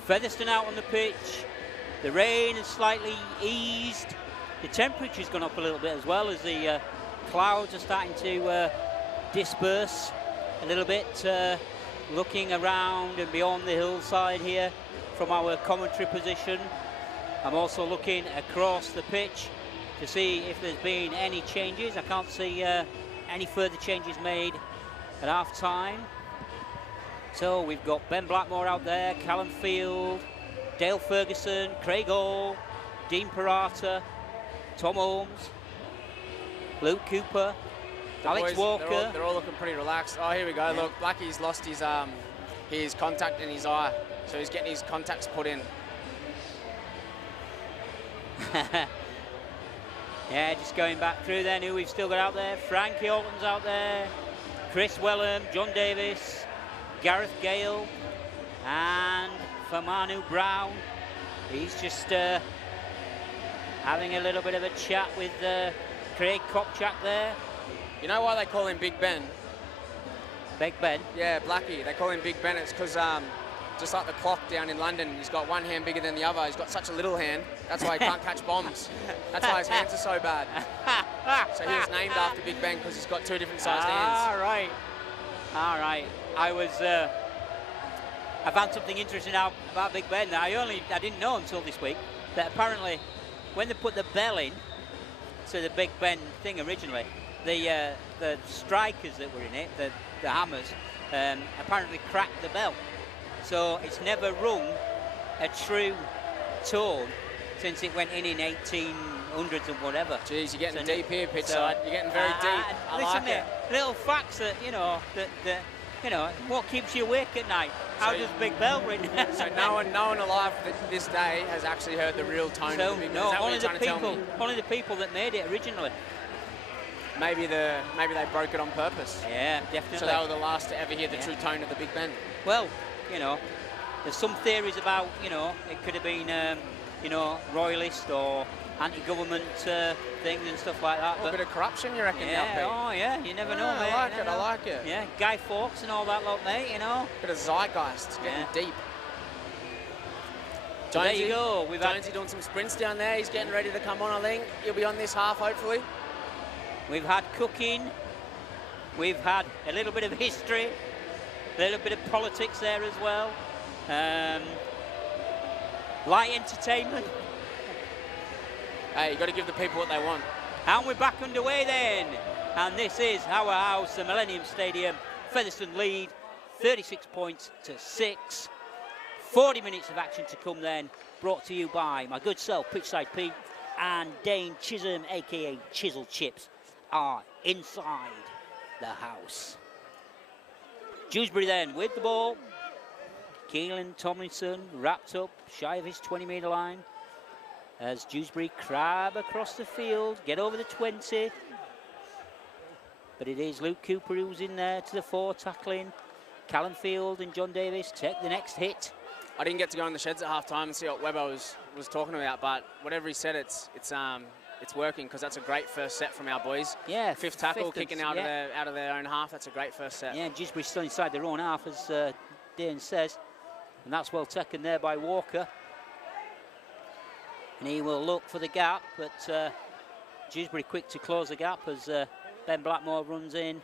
Featherstone out on the pitch. The rain has slightly eased. The temperature's gone up a little bit as well as the clouds are starting to disperse a little bit. Looking around and beyond the hillside here from our commentary position. I'm also looking across the pitch to see if there's been any changes. I can't see any further changes made at half time. So we've got Ben Blackmore out there, Callum Field, Dale Ferguson, Craig Hall, Dean Parata, Tom Holmes, Luke Cooper, Alex boys, Walker. They're all looking pretty relaxed. Oh, here we go. Yeah. Look, Blackie's lost his contact in his eye, so he's getting his contacts put in. Yeah, just going back through then who we've still got out there. Frankie Alton's out there, Chris Wellham, John Davis, Gareth Gale, and Famanu Brown. He's just having a little bit of a chat with Craig Kopchak there. You know why they call him Big Ben? Big Ben? Yeah, Blackie. They call him Big Ben. It's because just like the clock down in London, he's got one hand bigger than the other. He's got such a little hand. That's why he can't catch bombs. That's why his hands are so bad. So he was named after Big Ben because he's got two different sized hands. All right. All right. I found something interesting out about Big Ben that I didn't know until this week, that apparently when they put the bell in to the Big Ben thing originally, the strikers that were in it, the hammers, apparently cracked the bell. So it's never rung a true tone since it went in 1800s and whatever. Jeez, you're getting deep here, pitch side. You're getting very deep. I listen like it. Little facts that, what keeps you awake at night? How does Big Bell ring? So no one alive this day has actually heard the real tone of the Big Ben. No, only the people that made it originally. Maybe they broke it on purpose. Yeah, definitely. So they were the last to ever hear the true tone of the Big Ben. Well, there's some theories about, it could have been, royalist or anti-government things and stuff like that. A little bit of corruption, you reckon? Yeah, now, Pete? You never know, mate. I like it. Yeah, Guy Fawkes and all that lot, mate, Bit of zeitgeist, getting deep. So there you go. Jonesy doing some sprints down there. He's getting ready to come on, I think. He'll be on this half, hopefully. We've had cooking. We've had a little bit of history. A little bit of politics there as well. Light entertainment. Hey, you got to give the people what they want. And we're back underway then. And this is our house, the Millennium Stadium. Featherstone lead, 36 points to 6. 40 minutes of action to come then. Brought to you by my good self, Pitchside Pete, and Dane Chisholm, aka Chisel Chips, are inside the house. Dewsbury then with the ball. Keelan Tomlinson wrapped up shy of his 20-metre line as Dewsbury crab across the field, get over the 20. But it is Luke Cooper who's in there to the fore tackling. Callum Field and John Davis take the next hit. I didn't get to go in the sheds at half time and see what Webber was talking about, but whatever he said, it's working because that's a great first set from our boys. Yeah, fifth tackle kicking out of their own half. That's a great first set. Yeah, Dewsbury's still inside their own half, as Dane says, and that's well taken there by Walker. And he will look for the gap, but Dewsbury quick to close the gap as Ben Blackmore runs in,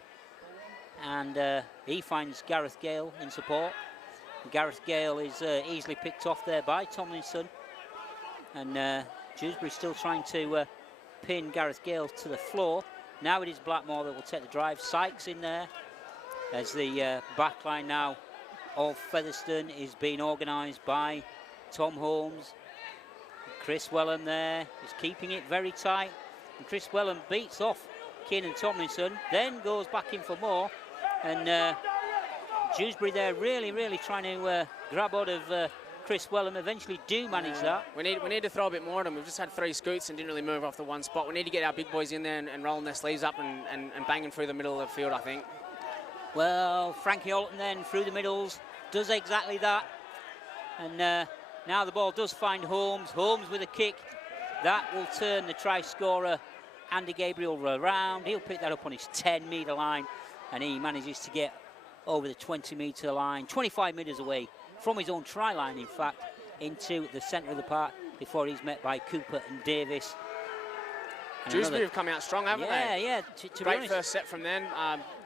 and he finds Gareth Gale in support. Gareth Gale is easily picked off there by Tomlinson, and Dewsbury still trying to pin Gareth Gale to the floor. Now it is Blackmore that will take the drive. Sykes in there as the back line now of Featherstone is being organised by Tom Holmes. Chris Wellham there is keeping it very tight, and Chris Wellham beats off Keenan Tomlinson, then goes back in for more, and Dewsbury there really trying to grab hold of Chris Wellham. Eventually do manage that. We need to throw a bit more at them. We've just had 3 scoots and didn't really move off the one spot. We need to get our big boys in there and rolling their sleeves up and banging through the middle of the field, I think. Well, Frankie Alton then through the middles does exactly that, and now the ball does find Holmes. Holmes with a kick that will turn the try scorer Andy Gabriel around. He'll pick that up on his 10-metre line, and he manages to get over the 20-metre line, 25 metres away from his own try line, in fact, into the centre of the park before he's met by Cooper and Davis. And Dewsbury have come out strong, haven't they? Yeah, to be Great honest, first set from them.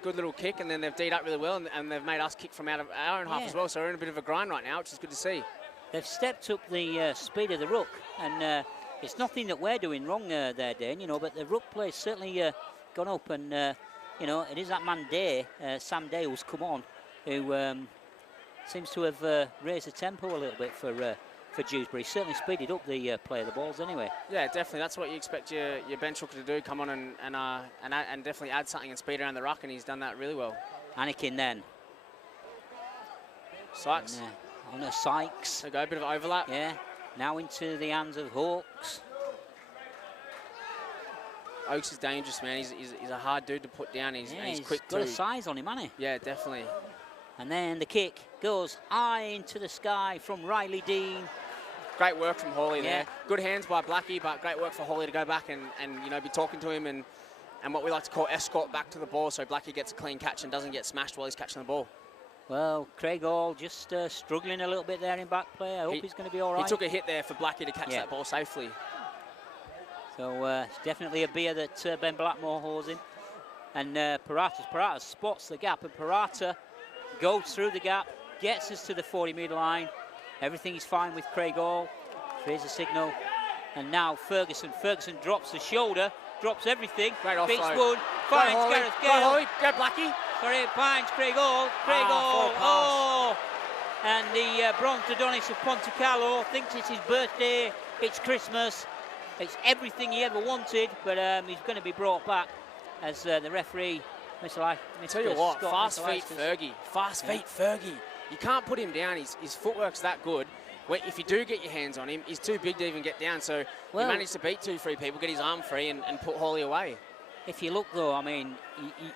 Good little kick, and then they've D'd up really well, and they've made us kick from out of our own half as well, so we're in a bit of a grind right now, which is good to see. they've stepped up the speed of the ruck, and it's nothing that we're doing wrong there, Dane, you know, but the ruck play's certainly gone up, and, you know, it is that man Day, Sam Day, who's come on, who seems to have raised the tempo a little bit for Dewsbury. Certainly speeded up the play of the balls anyway. Yeah, definitely. That's what you expect your bench hooker to do. Come on and definitely add something and speed around the ruck, and he's done that really well. Anakin then. Sykes. On a Sykes. There we go, a bit of overlap. Yeah. Now into the hands of Hawks. Oakes is dangerous, man. He's a hard dude to put down. He's quick too. Got a size on him, hasn't he? Yeah, definitely. And then the kick goes high into the sky from Riley Dean. Great work from Hawley there. Good hands by Blackie, but great work for Hawley to go back and you know, be talking to him and what we like to call escort back to the ball, so Blackie gets a clean catch and doesn't get smashed while he's catching the ball. Well, Craig Hall just struggling a little bit there in back play. I hope he's going to be all right. He took a hit there for Blackie to catch that ball safely. So it's definitely a beer that Ben Blackmore holds in. And Parata spots the gap, and Parata goes through the gap, gets us to the 40-metre line. Everything is fine with Craig Hall. There's a signal. And now Ferguson. Ferguson drops the shoulder, drops everything. Great offload. Beats one, finds Gareth Gale. Go Hawley, go Blackie. Sorry, finds Craig Hall. Craig Hall. Oh! And the Bronze Adonis of Ponte Carlo thinks it's his birthday, it's Christmas, it's everything he ever wanted, but he's going to be brought back as the referee, Mr. Tell you what, fast feet Fergie. Fast feet Fergie. You can't put him down. His footwork's that good. If you do get your hands on him, he's too big to even get down. So he managed to beat 2-3 people, get his arm free, and put Hawley away. If you look, though, I mean,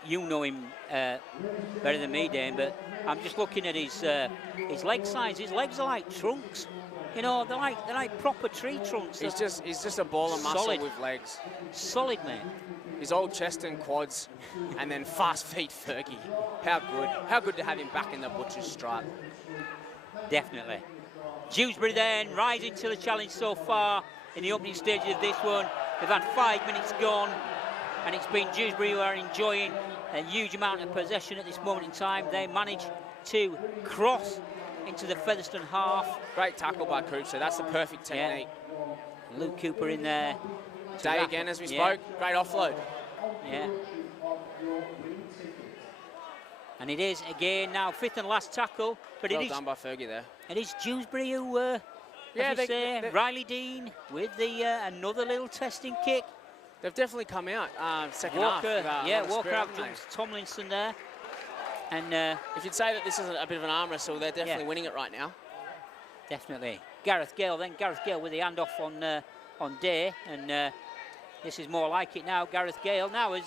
you know him better than me, Dane, but I'm just looking at his leg size. His legs are like trunks. You know, they're like proper tree trunks. He's just a ball of muscle with legs. Solid, man. His old chest and quads, and then fast feet Fergie. How good. How good to have him back in the butcher's stripe. Definitely. Dewsbury then rising to the challenge so far in the opening stages of this one. They've had 5 minutes gone, and it's been Dewsbury who are enjoying a huge amount of possession at this moment in time. They manage to cross into the Featherstone half. Great tackle by Cooper. That's the perfect technique. Yeah. Luke Cooper in there. Day again, as we spoke. Great offload. Yeah. And it is again now 5th and last tackle, but well done by Fergie there. It is Dewsbury who, Riley Dean with the another little testing kick. They've definitely come out second Walker, half. Walker outjumps Tomlinson there. And if you'd say that this is a bit of an arm wrestle, they're definitely winning it right now. Definitely. Gareth Gale then. Gareth Gale with the handoff on Day, and this is more like it now. Gareth Gale now is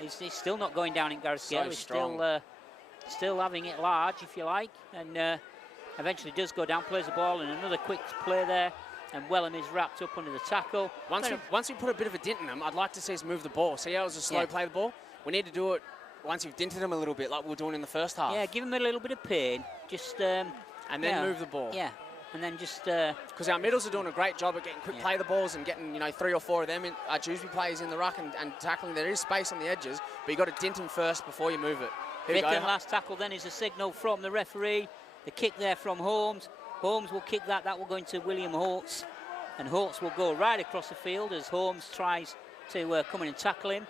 he's still not going down in Gareth Gale. He's still having it large, if you like, and eventually does go down, plays the ball, and another quick play there, and Wellham is wrapped up under the tackle. Once we put a bit of a dint in them, I'd like to see us move the ball. See how it was a slow play the ball? We need to do it once you've dinted them a little bit, like we were doing in the first half. Yeah, give them a little bit of pain, just and then move the ball. Yeah, and then just because our middles are doing a great job at getting quick play the balls and getting 3 or 4 of them in, Dewsbury players in the ruck and tackling. There is space on the edges, but you got to dint them first before you move it. 5th and last tackle then is a signal from the referee. The kick there from Holmes. Holmes will kick that. That will go into William Holtz, and Holtz will go right across the field as Holmes tries to come in and tackle him,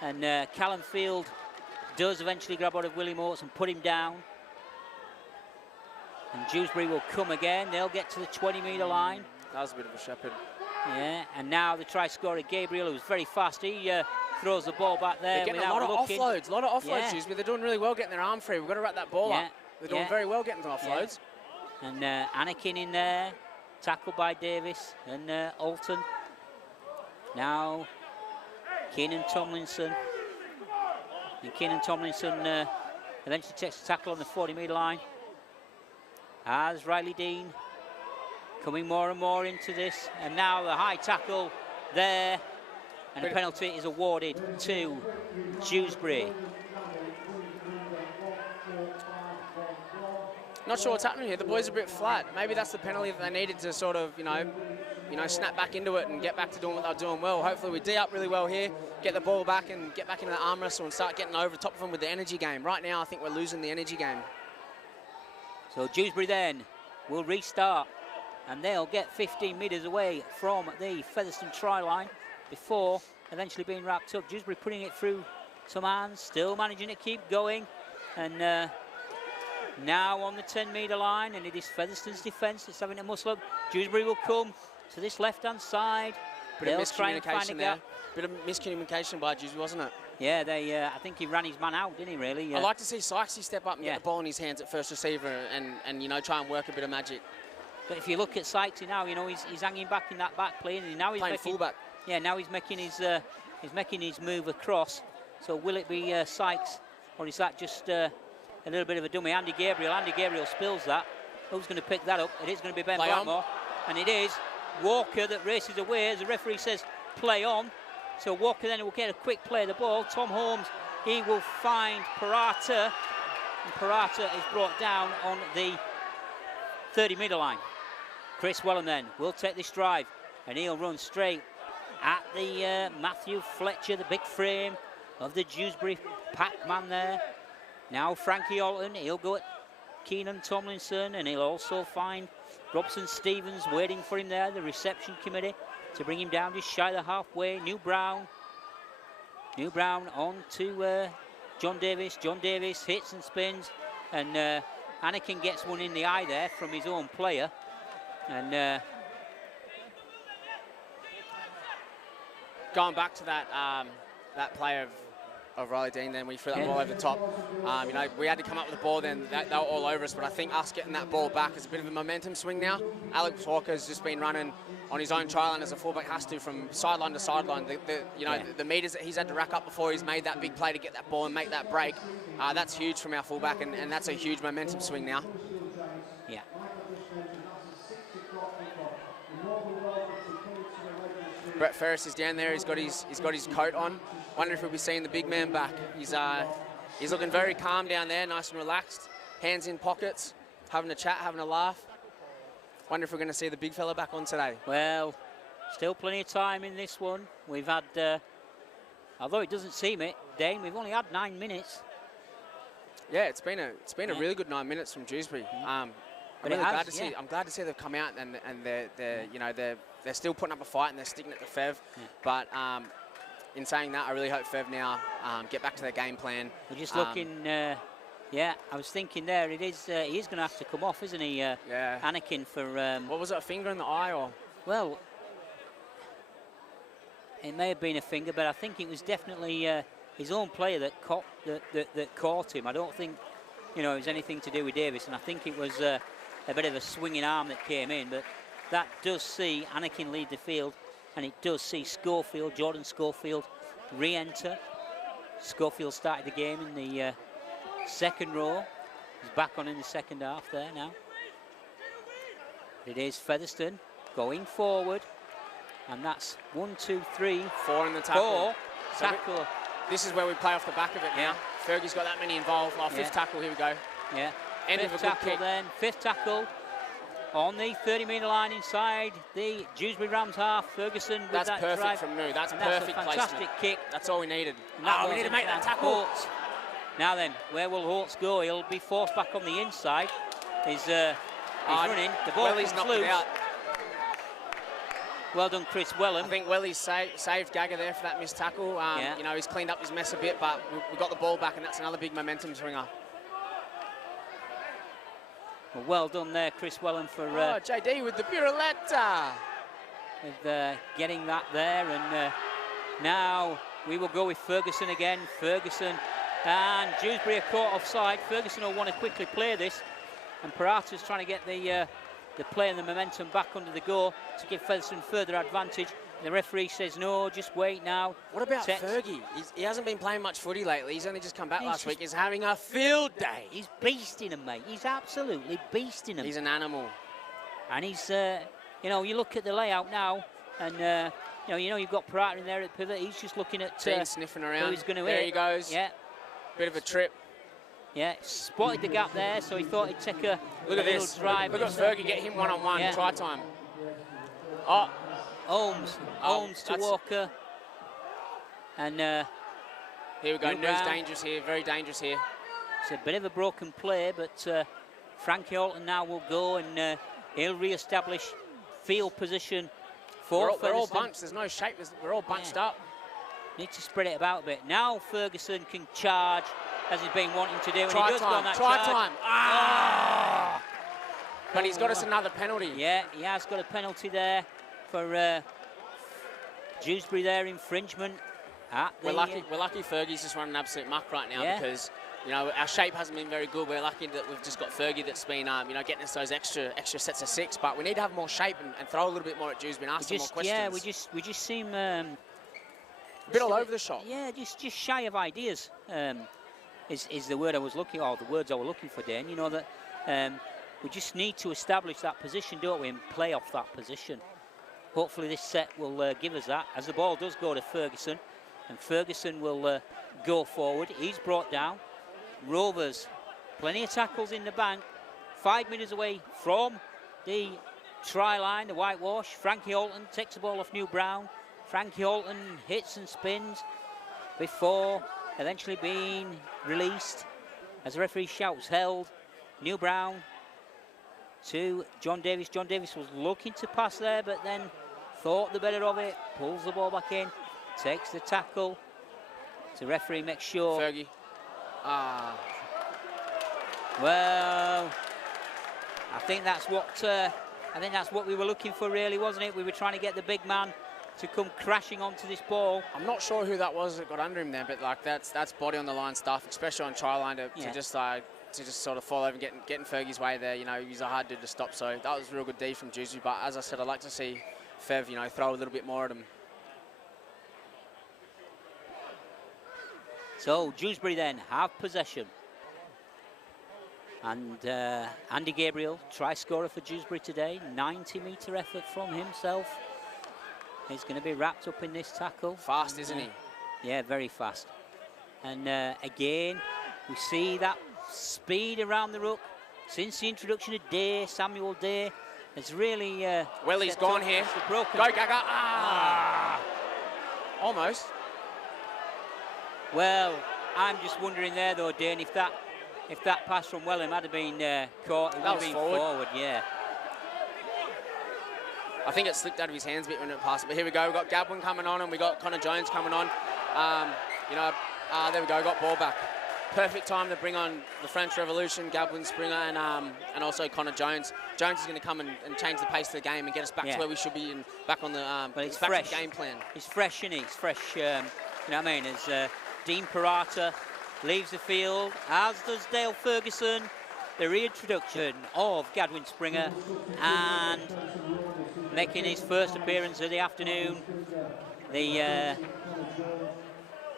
and Callum Field does eventually grab hold of William Holtz and put him down. And Dewsbury will come again. They'll get to the 20-metre line. That was a bit of a shepherd. Yeah, and now the try scorer Gabriel, who's very fast. He throws the ball back there. They're getting a lot of offloads, Dewsbury. They're doing really well getting their arm free. We've got to wrap that ball up. They're doing very well getting the offloads. And Anakin in there, tackled by Davis and Alton. Now Keenan Tomlinson. And Keenan Tomlinson eventually takes the tackle on the 40-metre line. As Riley Dean coming more and more into this. And now the high tackle there. And a penalty is awarded to Dewsbury. Not sure what's happening here. The boys are a bit flat. Maybe that's the penalty that they needed to sort of, you know, snap back into it and get back to doing what they're doing well. Hopefully we D up really well here, get the ball back and get back into the arm wrestle and start getting over the top of them with the energy game. Right now, I think we're losing the energy game. So Dewsbury then will restart, and they'll get 15 metres away from the Featherstone try line before eventually being wrapped up. Dewsbury putting it through some hands, still managing to keep going, and now on the 10-metre line, and it is Featherstone's defence that's having to muscle up. Dewsbury will come to this left-hand side. Bit of miscommunication there. Bit of miscommunication by Dewsbury, wasn't it? Yeah, I think he ran his man out, didn't he, really? I'd like to see Sykesy step up and get the ball in his hands at first receiver and you know, try and work a bit of magic. But if you look at Sykesy now, you know, he's hanging back in that back plane, and now he's playing fullback. Yeah, now he's making his move across. So will it be Sykes, or is that just a little bit of a dummy? Andy Gabriel spills that. Who's going to pick that up? It is going to be Ben Blackmore, and it is Walker that races away as the referee says play on. So Walker then will get a quick play of the ball. Tom Holmes, he will find Parata, and Parata is brought down on the 30-metre line. Chris Wellen then will take this drive, and he'll run straight at the Matthew Fletcher, the big frame of the Dewsbury Pac-Man there. Now Frankie Alton, he'll go at Keenan Tomlinson, and he'll also find Robson Stevens waiting for him there, the reception committee, to bring him down just shy of the halfway. New Brown on to John Davis. John Davis hits and spins, and Anakin gets one in the eye there from his own player. And going back to that that play of Riley Dean, then we threw that ball over the top. You know, we had to come up with the ball, then they were all over us, but I think us getting that ball back is a bit of a momentum swing now. Alex Walker's just been running on his own trial, and as a fullback has to, from sideline to sideline. The metres that he's had to rack up before he's made that big play to get that ball and make that break, that's huge from our fullback, and that's a huge momentum swing now. Yeah. Brett Ferris is down there. He's got his coat on. Wonder if we'll be seeing the big man back. He's looking very calm down there, nice and relaxed. Hands in pockets, having a chat, having a laugh. Wonder if we're going to see the big fella back on today. Well, still plenty of time in this one. We've had, although it doesn't seem it, Dane, we've only had 9 minutes. Yeah, it's been a really good 9 minutes from Dewsbury. I'm glad to see they've come out and they're still putting up a fight and they're sticking it to Fev. Yeah. But in saying that, I really hope Fev now get back to their game plan. We're just looking. Yeah, I was thinking there. He is going to have to come off, isn't he? Yeah. Anakin for. What was it? A finger in the eye, or? Well, it may have been a finger, but I think it was definitely his own player that caught him. I don't think, it was anything to do with Davis, and I think it was a bit of a swinging arm that came in. But that does see Anakin lead the field, and it does see Jordan Schofield, re-enter. Schofield started the game in the second row. He's back on in the second half there now. It is Featherstone going forward, and that's 1, 2, 3, 4 in the tackle. 4 so tackle. This is where we play off the back of it now. Fergie's got that many involved. Our fifth tackle, here we go. Yeah. End fifth of a good tackle kick. Then, fifth tackle on the 30-metre line inside the Dewsbury Rams half. Ferguson with that's that perfect drive. from Moo. That's and perfect that's a fantastic placement. kick. That's all we needed. We need to make that tackle. Holtz. Now then, where will Holtz go? He'll be forced back on the inside. He's running. The ball Welly's comes knocked loose. it out. Well done, Chris Wellen. I think Welly's saved Gagger there for that missed tackle. He's cleaned up his mess a bit, but we got the ball back, and that's another big momentum swinger. Well done there, Chris Wellen, for JD with the Burletta. With getting that there, and now we will go with Ferguson again. Ferguson and Dewsbury are caught offside. Ferguson will want to quickly play this, and Parata's trying to get the play and the momentum back under the goal to give Featherstone further advantage. The referee says no, just wait now. What about Fergie? He hasn't been playing much footy lately. He's only just come back last week. He's having a field day. He's beasting him, mate. He's absolutely beasting him. He's an animal. And he's, you look at the layout now, and you've got Parata in there at pivot. He's just looking at sniffing around. Who he's going to there hit. He goes. Yeah. Bit of a trip. Yeah, spotted the gap there, so he thought he'd take a Look at little this. drive. Look at Fergie get him one-on-one. Yeah. Try time. Oh, Holmes to Walker. And here we go. New News Brown. dangerous here. Very dangerous here. It's a bit of a broken play, but Frankie Alton now will go and he'll re-establish field position for We're all Featherstone. bunched. There's no shape. We're all bunched up. Need to spread it about a bit. Now Ferguson can charge, as he's been wanting to do. And Try he does go on time. that Try charge. time. Ah! But he's got us another penalty. Yeah, he has got a penalty there for Dewsbury there, infringement. We're lucky Fergie's just running an absolute muck right now because, you know, our shape hasn't been very good. We're lucky that we've just got Fergie that's been, you know, getting us those extra sets of 6. But we need to have more shape and throw a little bit more at Dewsbury and ask some more questions. Yeah, we just seem a bit all over the shop. Yeah, just shy of ideas is the word I was looking, or the words I was looking for, Dan. You know that we just need to establish that position, don't we, and play off that position. Hopefully this set will give us that, as the ball does go to Ferguson, and Ferguson will go forward. He's brought down. Rovers, plenty of tackles in the bank. 5 minutes away from the try line, the whitewash. Frankie Alton takes the ball off New Brown. Frankie Alton hits and spins before eventually being released as the referee shouts held. New Brown to John Davis. John Davis was looking to pass there, but then thought the better of it. Pulls the ball back in, takes the tackle. So referee makes sure. Fergie. Well, I think that's what we were looking for, really, wasn't it? We were trying to get the big man to come crashing onto this ball. I'm not sure who that was that got under him there, but like that's body on the line stuff, especially on try line to just sort of fall over and getting Fergie's way there. You know, he's a hard dude to stop, so that was a real good D from Dewsbury. But as I said, I'd like to see Fev, you know, throw a little bit more at him. So Dewsbury then have possession. And Andy Gabriel, try scorer for Dewsbury today, 90-metre effort from himself. He's going to be wrapped up in this tackle. Fast, isn't he? Yeah, very fast. And again, we see that speed around the ruck. Since the introduction of Day, Samuel Day, has really... well, he's gone here. Go, Gaga. Almost. Well, I'm just wondering there, though, Dane, if that pass from Wellham had been caught, it would have been forward, yeah. I think it slipped out of his hands a bit when it passed. But here we go. We've got Gabwin coming on, and we've got Connor Jones coming on. You know, there we go. Got ball back. Perfect time to bring on the French Revolution, Gabwin, Springer, and also Connor Jones. Jones is going to come and change the pace of the game and get us back to where we should be and back on the back to the game plan. He's fresh, isn't he? He's fresh. You know what I mean? As Dean Parata leaves the field, as does Dale Ferguson. The reintroduction of Gadwin Springer, and making his first appearance of the afternoon, the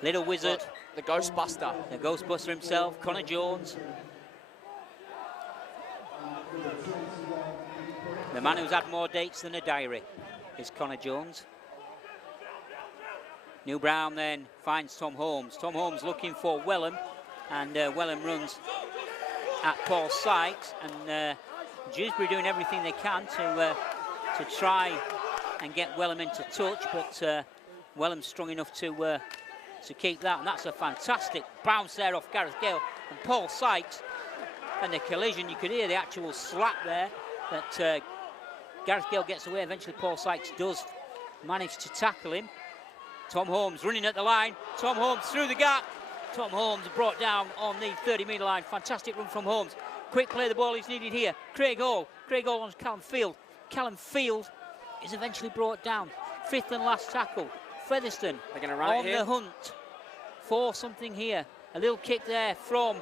little wizard. The Ghostbuster. The Ghostbuster himself, Connor Jones. The man who's had more dates than a diary is Connor Jones. New Brown then finds Tom Holmes. Tom Holmes looking for Wellham, and Wellham runs at Paul Sykes, and Dewsbury doing everything they can to try and get Wellham into touch, but Wellham's strong enough to keep that, and that's a fantastic bounce there off Gareth Gale and Paul Sykes, and the collision. You could hear the actual slap there that Gareth Gale gets away. Eventually Paul Sykes does manage to tackle him. Tom Holmes running at the line. Tom Holmes through the gap. Tom Holmes brought down on the 30-metre line. Fantastic run from Holmes. Quick play, the ball is needed here. Craig Hall on Callum Field. Callum Field is eventually brought down. Fifth and last tackle. Featherstone on the hunt for something here. A little kick there from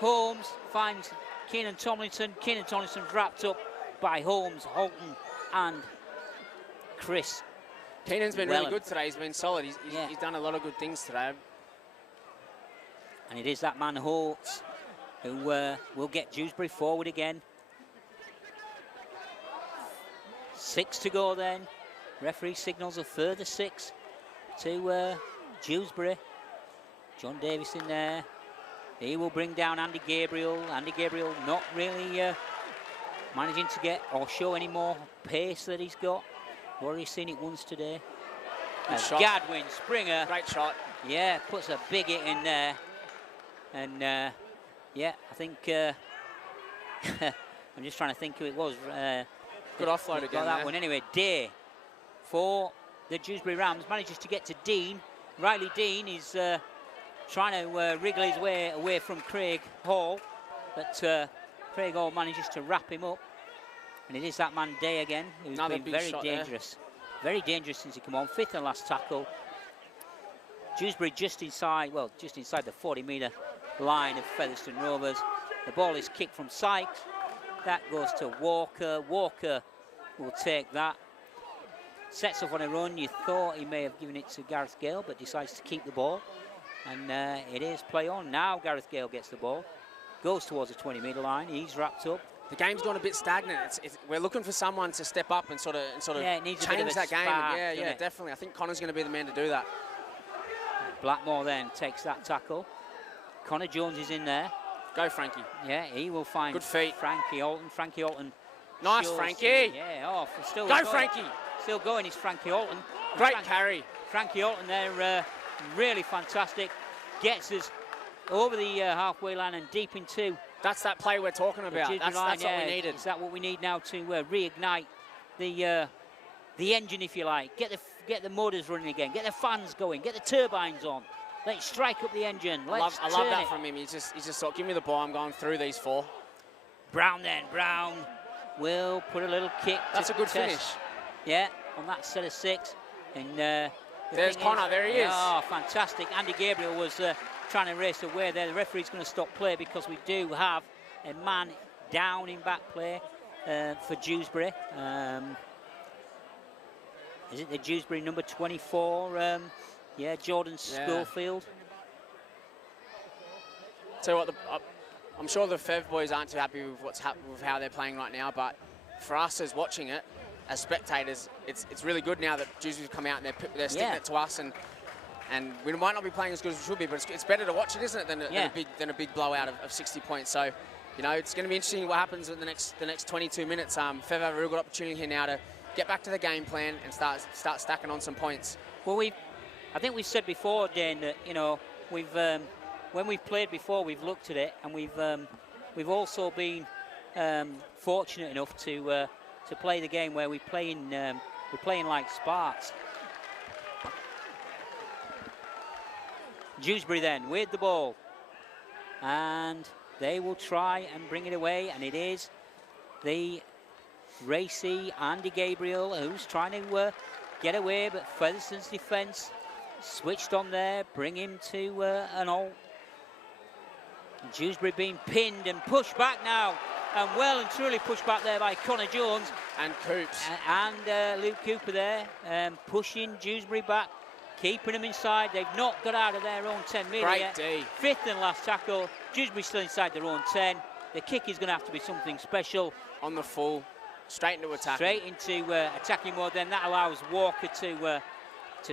Holmes. Finds Keenan Tomlinson. Keenan Tomlinson's wrapped up by Holmes, Holton and Chris. Keenan's been really good today. He's been solid. He's done a lot of good things today. And it is that man Holtz who will get Dewsbury forward again. 6 to go then. Referee signals a further 6 to Dewsbury. John Davis in there. He will bring down Andy Gabriel. Andy Gabriel not really managing to get or show any more pace that he's got. Already seen it once today. Gadwin Springer. Great shot. Yeah, puts a big hit in there. And yeah, I think I'm just trying to think who it was. Good offload again. Got that one anyway. Day for the Dewsbury Rams manages to get to Dean. Riley Dean is trying to wriggle his way away from Craig Hall, but Craig Hall manages to wrap him up. And it is that man Day again, who's been very dangerous. Very dangerous since he came on. 5th and last tackle. Dewsbury just inside the 40-metre line of Featherstone Rovers. The ball is kicked from Sykes. That goes to Walker. Walker will take that. Sets off on a run. You thought he may have given it to Gareth Gale, but decides to keep the ball. And it is play on. Now Gareth Gale gets the ball. Goes towards the 20-metre line. He's wrapped up. The game's gone a bit stagnant. We're looking for someone to step up and sort of it needs change that game. Spark, Yeah, definitely. I think Connor's going to be the man to do that. Blackmore then takes that tackle. Connor Jones is in there. Go, Frankie. Yeah, he will find good feet. Frankie Alton. Frankie Alton. Nice, Frankie. Yeah, still go, going. Frankie. Still going is Frankie Alton. Great carry. Frankie Alton there, really fantastic. Gets us over the halfway line and deep into. That's that play we're talking about. That's what we needed. Is that what we need now to reignite the engine, if you like? Get the motors running again. Get the fans going. Get the turbines on. Let's strike up the engine. I love that from him. He's just thought, give me the ball. I'm going through these 4. Brown then. Brown will put a little kick. That's a good finish. Yeah, on that set of 6. And there's Connor. There he is. Oh, fantastic. Andy Gabriel was trying to race away there. The referee's going to stop play because we do have a man down in back play for Dewsbury. Is it the Dewsbury number 24? Yeah, Jordan Schofield. So what? I'm sure the Fev boys aren't too happy with with how they're playing right now, but for us as watching it, as spectators, it's really good now that Dewsbury's come out and they're sticking it to us, and we might not be playing as good as we should be, but it's better to watch it, isn't it, than a big blowout of 60 points. So, you know, it's going to be interesting what happens in the next 22 minutes. Fev have a real good opportunity here now to get back to the game plan and start stacking on some points. Well, I think we've said before, Dan, that we've when we've played before, we've looked at it, and we've also been fortunate enough to play the game where we're playing like Sparks. Dewsbury then with the ball, and they will try and bring it away, and it is the racy Andy Gabriel who's trying to get away, but Featherstone's defence switched on there, bring him to an halt. Dewsbury being pinned and pushed back now, and well and truly pushed back there by Connor Jones. And Coops. And Luke Cooper there, pushing Dewsbury back, keeping them inside. They've not got out of their own 10 metre yet. D. 5th and last tackle. Dewsbury still inside their own 10. The kick is going to have to be something special. On the full, straight into attack. Straight into attacking mode. Then that allows Walker to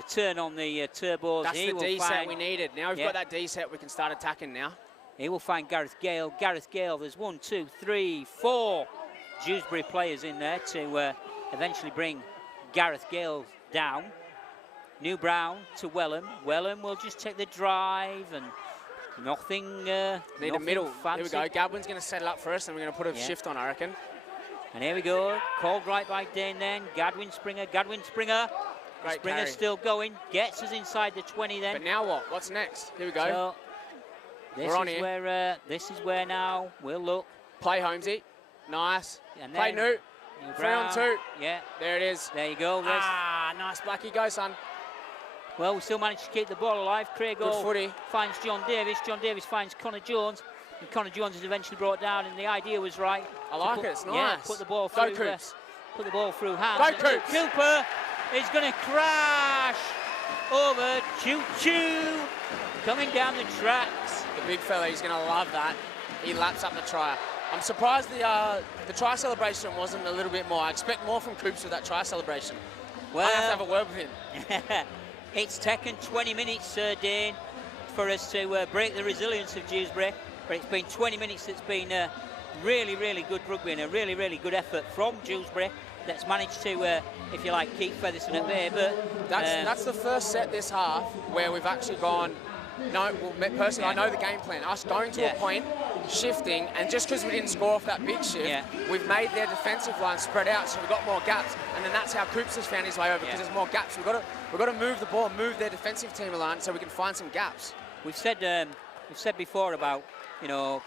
turn on the turbos. That's the D set we needed. Now we've got that D set, we can start attacking now. He will find Gareth Gale. Gareth Gale, there's 1, 2, 3, 4 Dewsbury players in there to eventually bring Gareth Gale down. New Brown to Wellham. Wellham will just take the drive and nothing. Need a middle. Fancy. Here we go. Gadwin's going to set it up for us, and we're going to put a shift on, I reckon. And here we go. Called right by Dane then. Gadwin Springer. Gadwin Springer. Great Springer carry. Still going. Gets us inside the 20 then. But now what? What's next? Here we go. So this is where now we'll look. Play Holmesy. Nice. And play Newt. 3 on 2. Yeah. There it is. There you go. Nice Blackie. Go, son. Well, we still managed to keep the ball alive. Craig Good footy. Finds John Davis. John Davis finds Connor Jones. And Connor Jones is eventually brought down, and the idea was right. I like it. It's nice. Yeah, put the ball through. Go, Coops. Put the ball through hands. Go, Coops. Cooper is going to crash over. Choo-choo. Coming down the tracks. The big fella, he's going to love that. He laps up the try. I'm surprised the try celebration wasn't a little bit more. I expect more from Coops with that try celebration. Well, I have to have a word with him. It's taken 20 minutes, Dane. for us to break the resilience of Dewsbury, but it's been 20 minutes that's been really, really good rugby and a really, really good effort from Dewsbury that's managed to, if you like, keep Featherstone at bay. But that's the first set this half where we've actually gone, no, well, personally, I know the game plan. Us going to a point, shifting, and just because we didn't score off that big shift, we've made their defensive line spread out, so we've got more gaps, and then that's how Coops has found his way over, because there's more gaps. We've got to move the ball, move their defensive team line, so we can find some gaps. We've said before about, you know,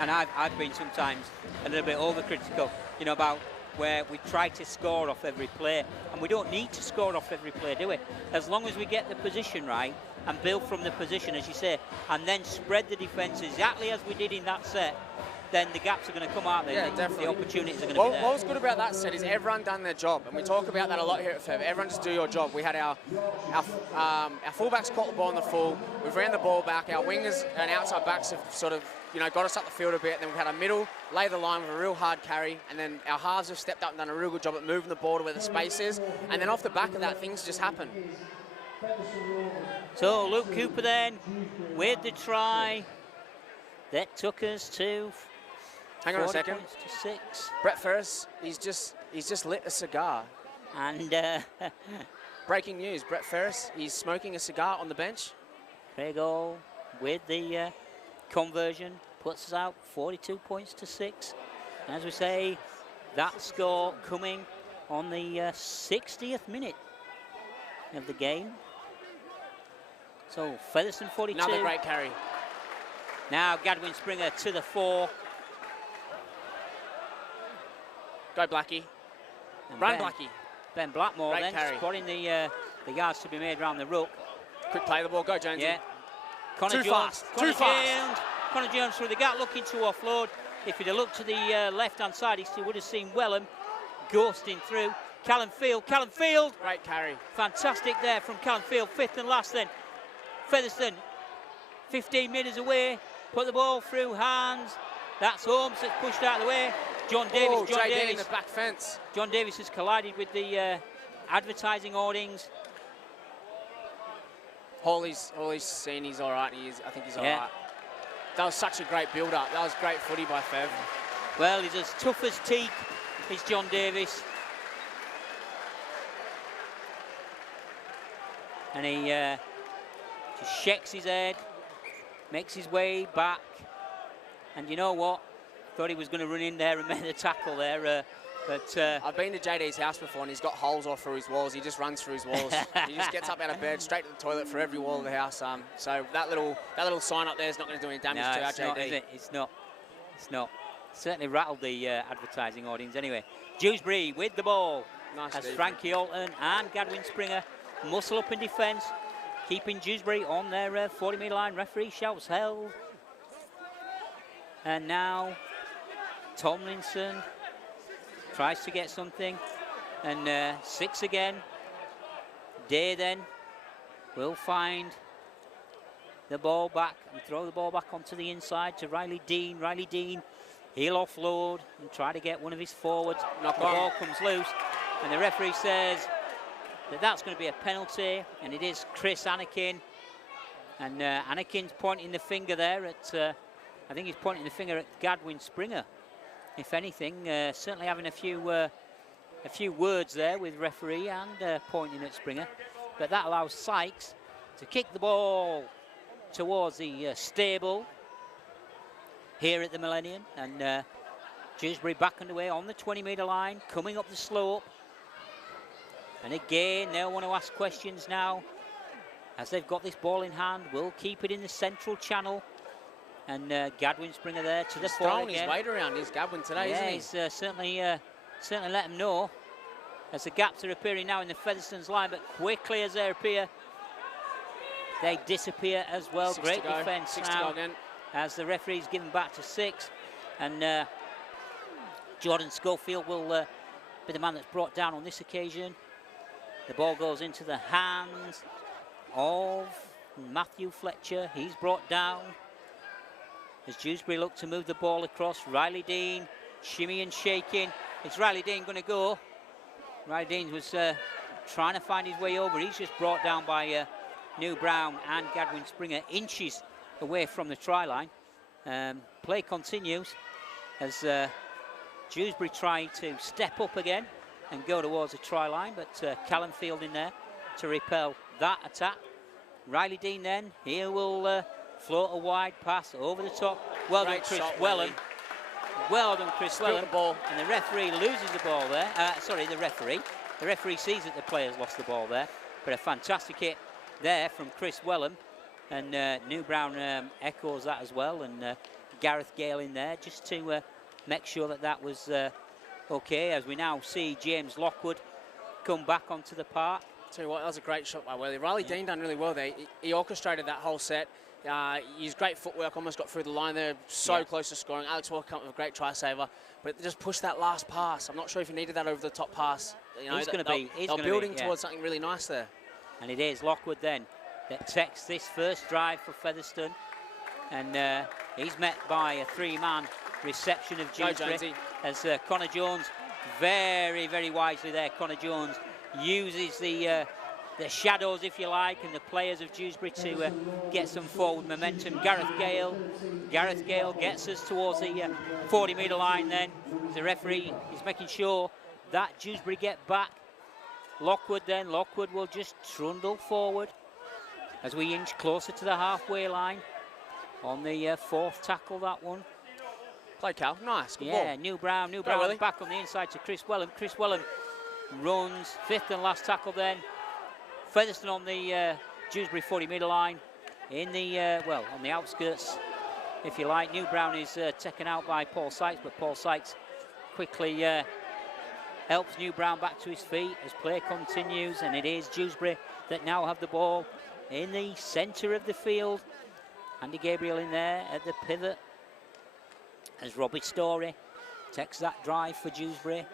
and I've been sometimes a little bit overcritical, you know, about where we try to score off every play, and we don't need to score off every play, do we? As long as we get the position right and build from the position, as you say, and then spread the defence exactly as we did in that set, then the gaps are going to come out there. Yeah, definitely. The opportunities are going to be there. What was good about that set is everyone done their job, and we talk about that a lot here at Fev. Everyone just do your job. We had our fullbacks caught the ball in the full. We've ran the ball back. Our wingers and outside backs have sort of, you know, got us up the field a bit. Then we've had a middle lay the line with a real hard carry, and then our halves have stepped up and done a real good job at moving the ball to where the space is. And then off the back of that, things just happen. So Luke Cooper then with the try that took us to. Hang on a second. To 6. Brett Ferris, he's just lit a cigar. And breaking news: Brett Ferris, he's smoking a cigar on the bench. Craig Hall with the conversion puts us out 42 points to 6. And as we say, that score coming on the 60th minute of the game. So Featherstone 42. Another great carry. Now Gadwin Springer to the 4. Go Blackie. And Run Blackie. Ben Blackmore great then carry. spotting the yards to be made around the ruck. Quick play the ball. Go Jonesy. Yeah. Connor Too Jones. fast. Connor Too fast. Connor Jones through the gap looking to offload. If he'd have looked to the left-hand side, he still would have seen Wellham ghosting through. Callum Field. Great carry. Fantastic there from Callum Field. 5th and last then. Featherstone 15 metres away. Put the ball through hands. That's Holmes that's pushed out of the way. John Davis. John Davis in the back fence. John Davis has collided with the advertising hoardings. Hawley's seen he's all right. I think he's all right. That was such a great build-up. That was great footy by Fev. Well, he's as tough as teak, is John Davis. And he just shakes his head, makes his way back. And you know what? Thought he was going to run in there and make the tackle there. But I've been to JD's house before, and he's got holes all through his walls. He just runs through his walls. He just gets up out of bed, straight to the toilet for every wall of the house. So that little sign up there is not going to do any damage to our JD. Not, is it? It's not. Certainly rattled the advertising audience anyway. Dewsbury with the ball. Nice as Steve. Frankie Alton and Gadwin Springer muscle up in defence, keeping Dewsbury on their 40-metre line. Referee shouts held. And now Tomlinson tries to get something, and 6 again. Day then will find the ball back and throw the ball back onto the inside to Riley Dean. Riley Dean, he'll offload and try to get one of his forwards. The ball comes loose, and the referee says that that's going to be a penalty, and it is Chris Anakin. And Anakin's pointing the finger there at, I think he's pointing the finger at Gadwin Springer. If anything, certainly having a few words there with referee and pointing at Springer. But that allows Sykes to kick the ball towards the stable here at the Millennium. And Dewsbury back underway on the 20-metre line, coming up the slope. And again, they'll want to ask questions now as they've got this ball in hand. We'll keep it in the central channel. And Gadwin Springer there to the fore throwing again. his weight around, is Gadwin today, isn't he? He's certainly let him know as the gaps are appearing now in the Featherstone's line, but quickly as they appear, they disappear as well. Great defence now as the referee's given back to 6. And Jordan Schofield will be the man that's brought down on this occasion. The ball goes into the hands of Matthew Fletcher. He's brought down. As Dewsbury look to move the ball across, Riley Dean, shimmy and shaking. Is Riley Dean going to go? Riley Dean was trying to find his way over. He's just brought down by New Brown and Gadwin Springer inches away from the try line. Play continues as Dewsbury try to step up again and go towards the try line, but Callum Field in there to repel that attack. Riley Dean then, here will float a wide pass over the top. Well done, Chris Wellham. Well done, Chris Wellham. Ball. And the referee loses the ball there. Sorry, the referee. The referee sees that the player's lost the ball there. But a fantastic hit there from Chris Wellham. And New Brown echoes that as well. And Gareth Gale in there just to make sure that that was okay, as we now see James Lockwood come back onto the park. Tell you what, that was a great shot by Willie. Riley Dean done really well there. He orchestrated that whole set. His great footwork almost got through the line there, so close to scoring. Alex Walker come up with a great try saver, but just pushed that last pass. I'm not sure if he needed that over the top pass. You know, they're building towards something really nice there. And it is Lockwood then that takes this first drive for Featherstone, and he's met by a three-man reception of Dewsbury as Connor Jones, very, very wisely there. Connor Jones uses the shadows, if you like, and the players of Dewsbury to get some forward momentum. Gareth Gale gets us towards the 40-metre line then. The referee is making sure that Dewsbury get back. Lockwood will just trundle forward as we inch closer to the halfway line on the fourth tackle, that one. Play, Cal. Nice. Good ball. New Brown back on the inside to Chris Wellham. Chris Wellham runs, fifth and last tackle then. Featherstone on the Dewsbury 40-metre line, in the on the outskirts, if you like. New Brown is taken out by Paul Sykes, but Paul Sykes quickly helps New Brown back to his feet as play continues, and it is Dewsbury that now have the ball in the centre of the field. Andy Gabriel in there at the pivot as Robbie Story takes that drive for Dewsbury.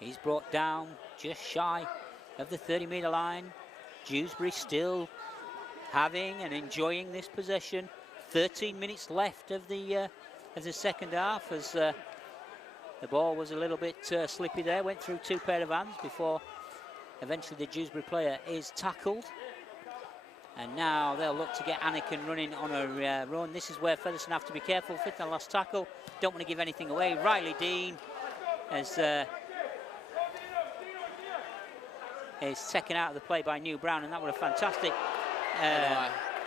He's brought down just shy of the 30-metre line. Dewsbury still having and enjoying this possession. 13 minutes left of the second half as the ball was a little bit slippy there. Went through two pair of hands before eventually the Dewsbury player is tackled. And now they'll look to get Anakin running on a run. This is where Featherstone have to be careful. Fifth and last tackle. Don't want to give anything away. Riley Dean is taken out of the play by New Brown, and that was a fantastic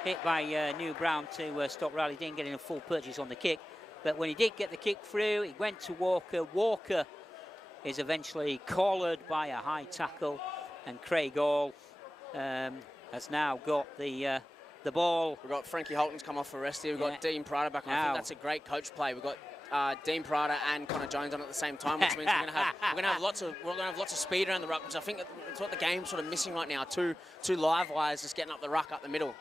hit by New Brown to stop Riley Dean getting a full purchase on the kick. But when he did get the kick through, it went to Walker. Walker is eventually collared by a high tackle, and Craig Hall has now got the ball. We've got Frankie Holton's come off for rest here. We've got Dean Prada back on. I think that's a great coach play. We've got Dean Prada and Connor Jones on at the same time, which means we're going to have lots of speed around the ruck, which I think it's what the game's sort of missing right now. Two live wires just getting up the ruck up the middle.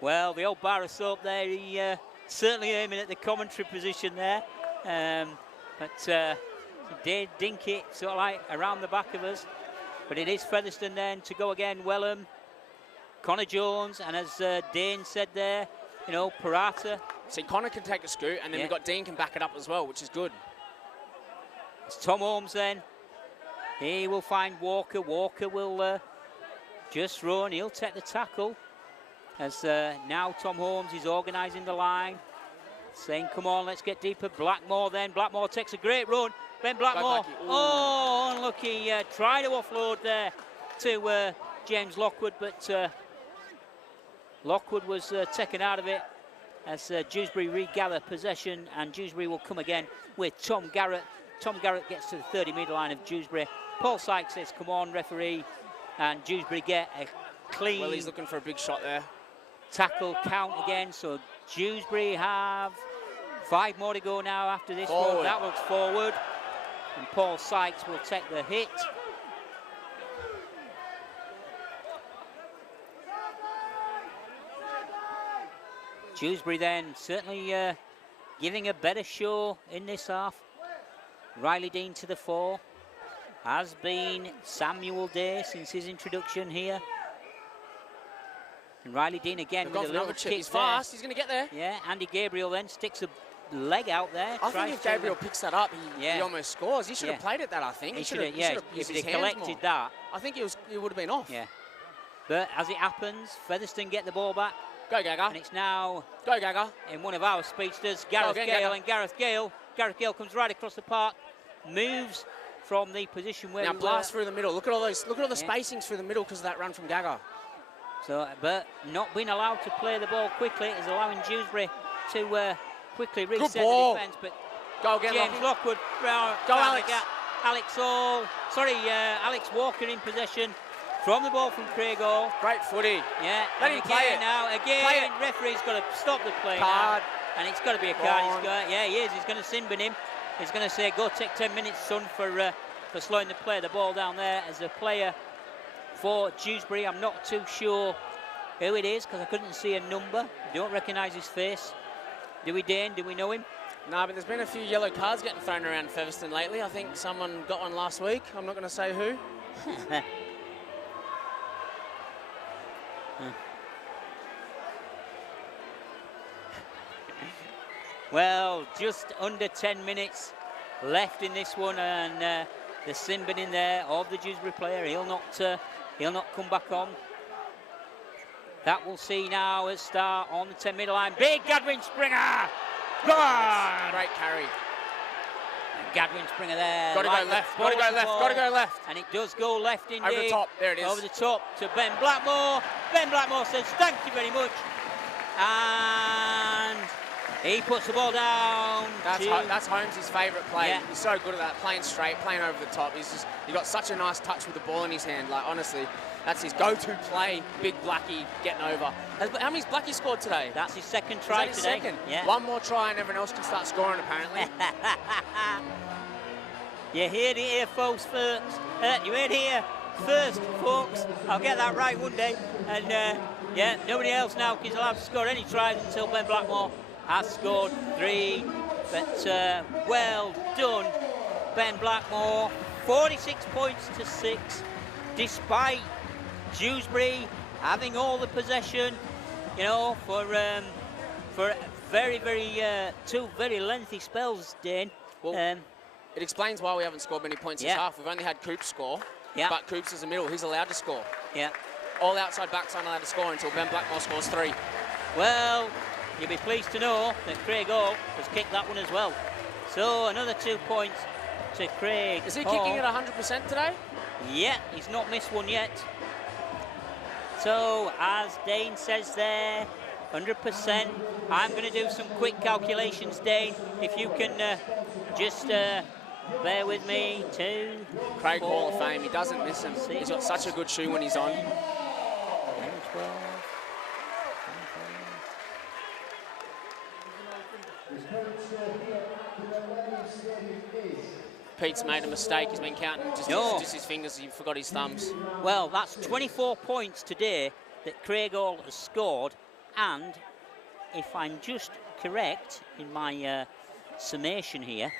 Well, the old bar of soap there, he certainly aiming at the commentary position there, but he did dink it sort of like around the back of us. But it is Featherstone then to go again. Wellham, Connor Jones, and as Dane said there, you know, Parata. See, Connor can take a scoot, and then we've got Dean can back it up as well, which is good. It's Tom Holmes then. He will find Walker. Walker will just run. He'll take the tackle. As now Tom Holmes is organising the line, saying, come on, let's get deeper. Blackmore then. Blackmore takes a great run. Ben Blackmore. Oh, unlucky. Tried to offload there to James Lockwood, but Lockwood was taken out of it as Dewsbury regather possession, and Dewsbury will come again with Tom Garrett. Tom Garrett gets to the 30-metre line of Dewsbury. Paul Sykes says, come on, referee, and Dewsbury get a clean... Well, he's looking for a big shot there. Tackle count again, so Dewsbury have 5 more to go now after this one. That looks forward, and Paul Sykes will take the hit. Dewsbury then certainly giving a better show in this half. Riley Dean to the fore. Has been Samuel Day since his introduction here. And Riley Dean again with a little kick. He's fast, he's going to get there. Yeah, Andy Gabriel then sticks a leg out there. I think if Gabriel picks that up, he almost scores. He should have played it that, I think. He should have, if he collected that. I think he would have been off. Yeah. But as it happens, Featherstone get the ball back. Go, Gaga. And it's now Go, Gaga. in one of our speedsters, Gareth again, Gale. Gaga. And Gareth Gale comes right across the park, moves from the position where Now we blast were. through the middle. Look at all those. Look at all the spacings through the middle because of that run from Gaga. So, but not being allowed to play the ball quickly is allowing Dewsbury to quickly reset the ball. defence. But Go again, James Lockie. Lockwood. Go, Alex. Alex Walker in possession from the ball from Craig Hall. Great footy. Yeah, Let and him play again it. now. Play Again, it. referee's got to stop the play Card. now. And it's got to be a Go card. on. Yeah, he is. He's going to sin bin him. He's going to say, go take 10 minutes, son, for slowing the play. The ball down there as a player for Dewsbury. I'm not too sure who it is because I couldn't see a number. Don't recognise his face. Do we, Dane? Do we know him? No, but there's been a few yellow cards getting thrown around Featherstone lately. I think someone got one last week. I'm not going to say who. Well, just under 10 minutes left in this one, and the sin bin in there of the Dewsbury player. He'll not come back on. That we'll see now as start on the 10-metre line. Big Gadwin Springer! Gone! Great carry. Gadwin Springer there. Got to go left. Got to go left. Got to go left. And it does go left indeed. Over the top. There it is. Over the top to Ben Blackmore. Ben Blackmore says, thank you very much. And he puts the ball down. That's Holmes' favourite play. Yeah. He's so good at that, playing straight, playing over the top. He got such a nice touch with the ball in his hand. Like, honestly, that's his go-to play. Big Blackie getting over. How many's Blackie scored today? That's his second try Is that his today. second? Yeah. One more try and everyone else can start scoring, apparently. You heard it here, folks. You heard it here first, folks. I'll get that right one day. And yeah, nobody else now is allowed to score any tries until Ben Blackmore has scored 3. But well done, Ben Blackmore. 46 points to 6, despite Dewsbury having all the possession. You know, for two very lengthy spells, Dane. Well, it explains why we haven't scored many points this half. We've only had Coops score, but Coops is a middle. He's allowed to score. Yeah. All outside backs aren't allowed to score until Ben Blackmore scores 3. Well, you'll be pleased to know that Craig Hall has kicked that one as well. So another 2 points to Craig. Is he Hall. kicking at 100% today? Yeah, he's not missed one yet. So, as Dane says there, 100%. I'm going to do some quick calculations, Dane. If you can just bear with me. 2, Craig 4, Hall of Fame. He doesn't miss him. 6, He's got such a good shoe when he's on. 10, 12, 25. Pete's made a mistake. He's been counting just his fingers. He forgot his thumbs. Well, that's 24 points today that Craig Hall has scored. And if I'm just correct in my summation here,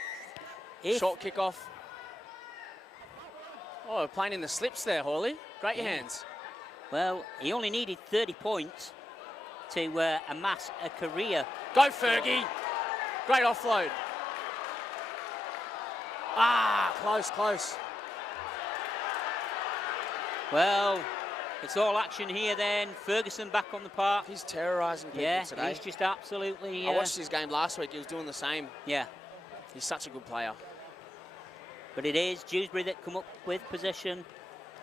Short kickoff. Oh, playing in the slips there, Hawley. Great hands. Well, he only needed 30 points to amass a career. Go, Fergie. Great offload. Ah, close, close. Well, it's all action here then. Ferguson back on the park. He's terrorising people today. He's just absolutely... I watched his game last week. He was doing the same. Yeah. He's such a good player. But it is Dewsbury that come up with possession.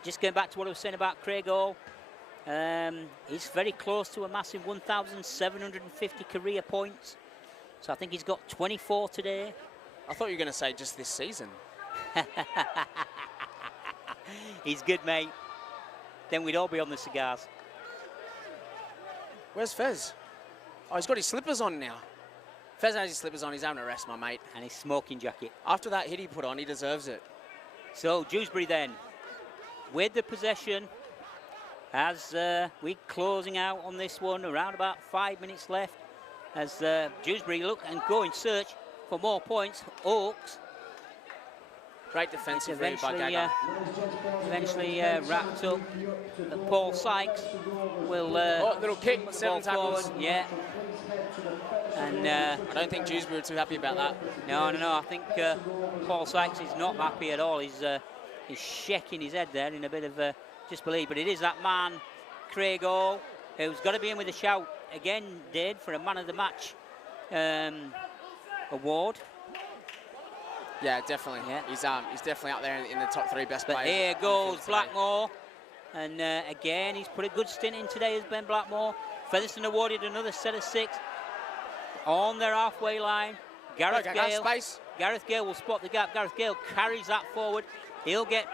Just going back to what I was saying about Craig Hall. He's very close to amassing 1,750 career points. So I think he's got 24 today. I thought you were going to say just this season. He's good, mate. Then we'd all be on the cigars. Where's Fez? Oh, he's got his slippers on now. Fez has his slippers on. He's having a rest, my mate. And his smoking jacket. After that hit he put on, he deserves it. So Dewsbury then, with the possession, as we're closing out on this one, around about 5 minutes left, as Dewsbury look and go in search for more points. Oaks. Great defensive read by Gaga. Eventually wrapped up. Paul Sykes will little kick, 7 tackles. Yeah. And I don't think Dewsbury are too happy about that. No. I think Paul Sykes is not happy at all. He's shaking his head there in a bit of disbelief. But it is that man Craig Hall, who's got to be in with a shout again, Dave, for a man of the match award. Yeah, definitely. Yeah. He's definitely up there in the top 3 best But players. here goes Blackmore, and again he's put a good stint in today as Ben Blackmore. Featherstone awarded another set of 6 on their halfway line. Gareth Gale will spot the gap. Gareth Gale carries that forward. He'll get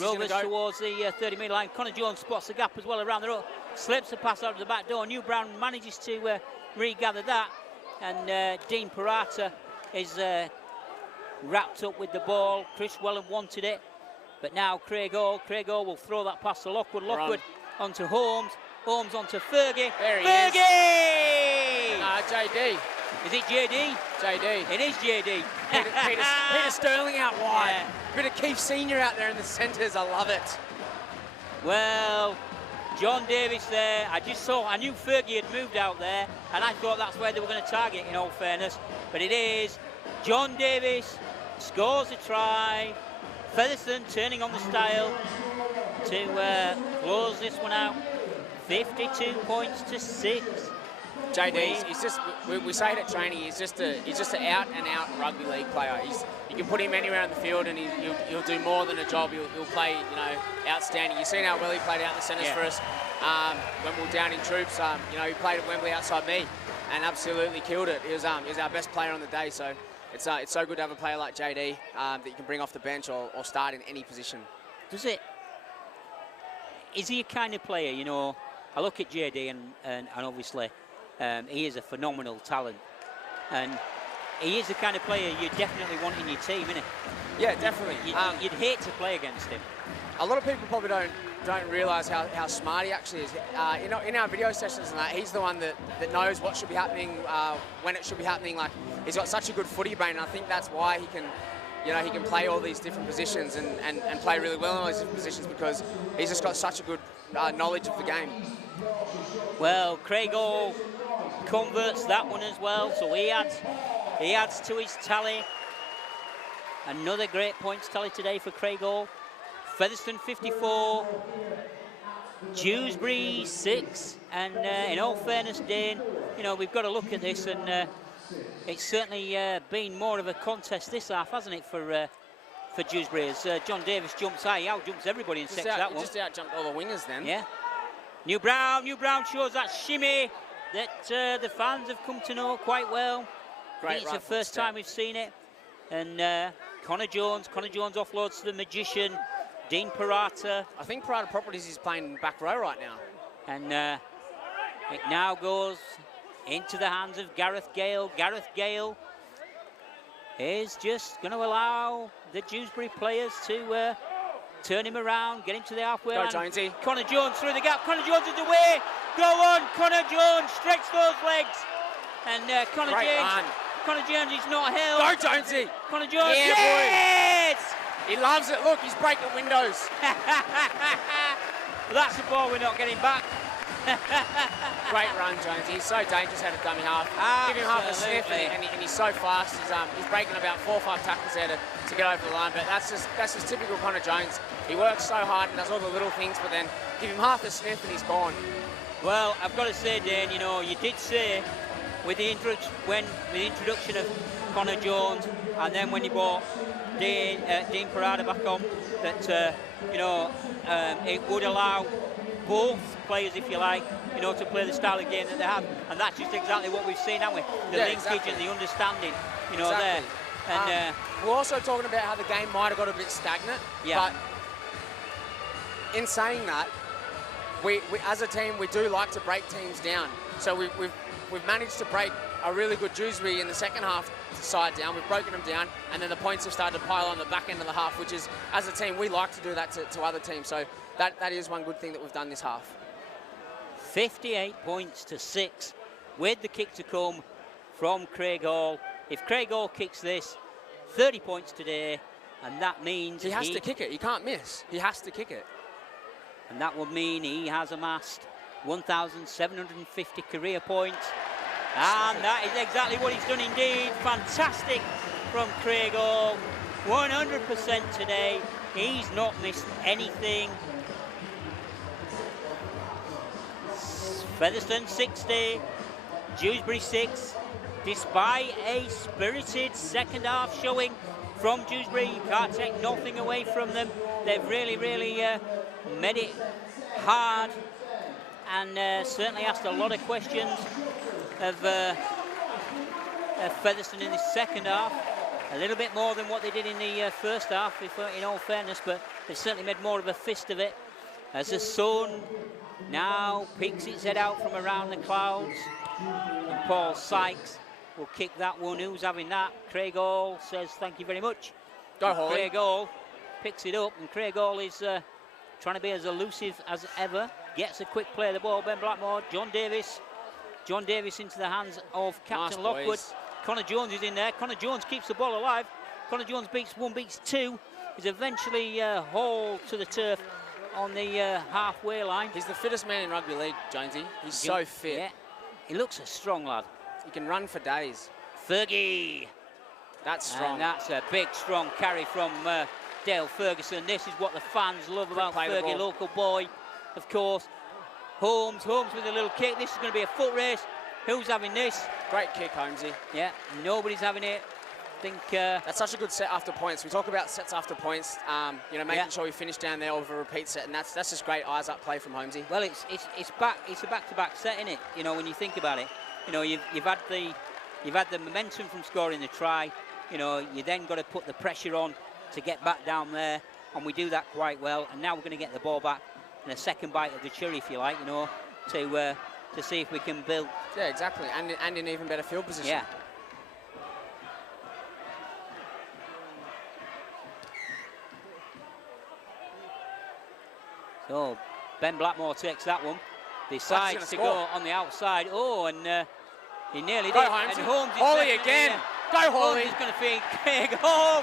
Rovers towards the 30-metre line. Connor Jones spots the gap as well around the road. Slips a pass out of the back door. New Brown manages to regather that. And Dean Parata is wrapped up with the ball. Chris Wellen wanted it. But now Craig Hall will throw that pass to Lockwood. Lockwood onto Holmes. Holmes onto Fergie. There he Fergie! is. JD. Is it JD? JD. It is JD. Peter Sterling out wide. Yeah. Bit of Keith Senior out there in the centres. I love it. Well, John Davis there. I knew Fergie had moved out there, and I thought that's where they were going to target, in all fairness. But it is John Davis scores a try. Featherstone turning on the style to close this one out. 52 points to 6. JD, he's just, we say it at training, he's just an out-and-out rugby league player. You can put him anywhere on the field and he'll do more than a job. He'll play, you know, outstanding. You've seen how well he played out in the centres for us when we were down in troops. You know, he played at Wembley outside me and absolutely killed it. He was our best player on the day, so it's so good to have a player like JD that you can bring off the bench or start in any position. Is he a kind of player, you know, I look at JD and obviously he is a phenomenal talent, and he is the kind of player you definitely want in your team, isn't it? Yeah, definitely. You'd hate to play against him. A lot of people probably don't realise how smart he actually is. In our video sessions and that, he's the one that knows what should be happening, when it should be happening. Like, he's got such a good footy brain, and I think that's why he can play all these different positions and play really well in all these different positions, because he's just got such a good knowledge of the game. Well, Craig Hall converts that one as well, so he adds to his tally. Another great points tally today for Craig Hall. Featherstone 54, Dewsbury 6, and in all fairness, Dane, you know, we've got to look at this, and it's certainly been more of a contest this half, hasn't it, for Dewsbury, as John Davis jumps high. He out-jumps everybody and sets that one. Just out-jumped all the wingers then. Yeah. New Brown shows that shimmy that the fans have come to know quite well. Great. It's the first time we've seen it. And Connor Jones offloads to the Magician, Dean Parata. I think Parata Properties is playing back row right now. And it now goes into the hands of Gareth Gale. Gareth Gale is just going to allow the Dewsbury players to turn him around, get him to the halfway line. Jonesy. Connor Jones through the gap. Connor Jones is away. Go on, Connor Jones. Stretch those legs. And Connor Jones is not held. Go, Jonesy. Connor Jones. Yeah, yes! Boy. He loves it. Look, he's breaking windows. That's the ball we're not getting back. Great run, Jones. He's so dangerous out of dummy half. Give him half a sniff, and he's so fast. He's breaking about 4 or 5 tackles there to get over the line. But that's just typical Connor Jones. He works so hard and does all the little things, but then give him half a sniff and he's gone. Well, I've got to say, Dan, you know, you did say with the introduction of Connor Jones, and then when you brought Dean Parata back on, that you know, it would allow both players, if you like, you know, to play the style of game that they have, and that's just exactly what we've seen, haven't we? The linkage and the understanding, you know, there. And we're also talking about how the game might have got a bit stagnant, but in saying that, we as a team, we do like to break teams down. So we've managed to break a really good Dewsbury in the second half side down. We've broken them down, and then the points have started to pile on the back end of the half, which is, as a team, we like to do that to other teams. So that is one good thing that we've done this half. 58 points to 6 with the kick to come from Craig Hall. If Craig Hall kicks this, 30 points today, and that means he has to kick it. He can't miss. He has to kick it. And that would mean he has amassed 1,750 career points. And that is exactly what he's done indeed. Fantastic from Craig Hall. 100% today. He's not missed anything. Featherstone 60, Dewsbury 6. Despite a spirited second half showing from Dewsbury, you can't take nothing away from them. They've really made it hard and certainly asked a lot of questions of Featherstone in the second half. A little bit more than what they did in the first half, in all fairness, but they certainly made more of a fist of it. As the sun now peeks its head out from around the clouds, and Paul Sykes will kick that one. Who's having that? Craig Hall says thank you very much. Go Hawley. Craig Hall picks it up, and Craig Hall is trying to be as elusive as ever. Gets a quick play of the ball. Ben Blackmore, John Davis into the hands of Captain Nice Lockwood. boys. Connor Jones is in there. Connor Jones keeps the ball alive. Connor Jones beats one, beats two. Is eventually hauled to the turf on the halfway line. He's the fittest man in rugby league, Jonesy. He's so fit. Yeah, he looks a strong lad. He can run for days. Fergie. That's strong. And that's a big, strong carry from Dale Ferguson. This is what the fans love about play the Fergie, ball. local boy, of course. Holmes with a little kick. This is going to be a foot race. Who's having this? Great kick, Holmesy. Yeah, nobody's having it. I think that's such a good set after points. We talk about sets after points. You know, making sure we finish down there with a repeat set, and that's just great eyes up play from Holmesy. Well, it's a back-to-back set, isn't it? You know, when you think about it, you know, you've had the momentum from scoring the try. You know, you then got to put the pressure on to get back down there, and we do that quite well. And now we're going to get the ball back and a second bite of the cherry, if you like, you know, to see if we can build. Yeah, exactly, and in even better field position. Yeah. So Ben Blackmore takes that one. Decides to go on the outside. Oh, and he nearly did. Holmes. And Holmes is Hawley definitely again. there. Go Hawley. Holmes is going to feed Craig Hall.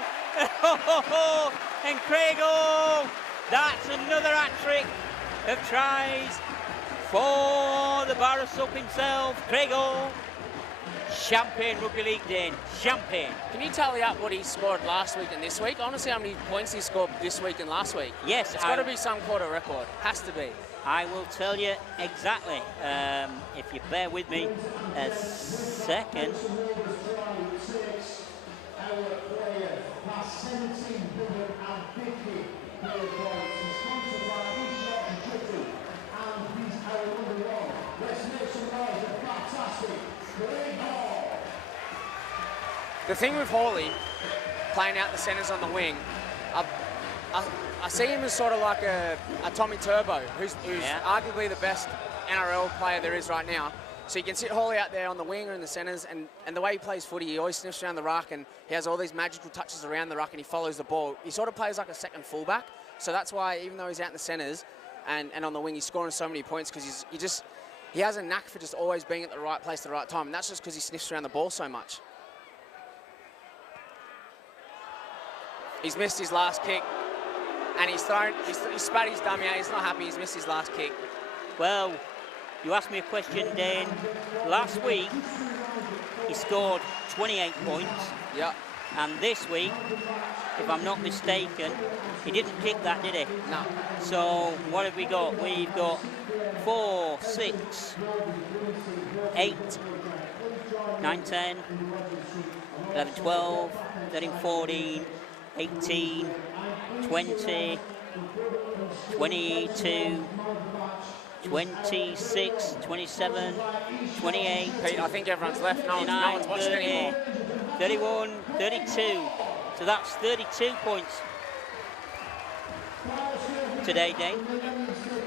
And Craig Hall. That's another hat-trick of tries for the Barrosup himself. Craig Hall. Champagne Rugby League Dane. Champagne. Can you tally up what he scored last week and this week? I want to see how many points he scored this week and last week. Yes. It's got to be some quarter record. Has to be. I will tell you exactly, if you bear with me a second. The thing with Hawley, playing out the centres on the wing, I see him as sort of like a Tommy Turbo, who's arguably the best NRL player there is right now. So you can sit Hawley out there on the wing or in the centres, and the way he plays footy, he always sniffs around the ruck, and he has all these magical touches around the ruck, and he follows the ball. He sort of plays like a second fullback. So that's why, even though he's out in the centres and on the wing, he's scoring so many points, because he has a knack for just always being at the right place at the right time, and that's just because he sniffs around the ball so much. He's missed his last kick, and he's spat his dummy out. He's not happy. He's missed his last kick. Well, you asked me a question, Dane. Last week, he scored 28 points. Yeah. And this week, if I'm not mistaken, he didn't kick that, did he? No. So what have we got? We've got 4, 6, 8, 9, 10, 11, 12, 13, 14, 18, 20, 22, 26, 27, 28. Pete, I think everyone's left. No one's watching 30, anymore. 31, 32. So that's 32 points today, Dane.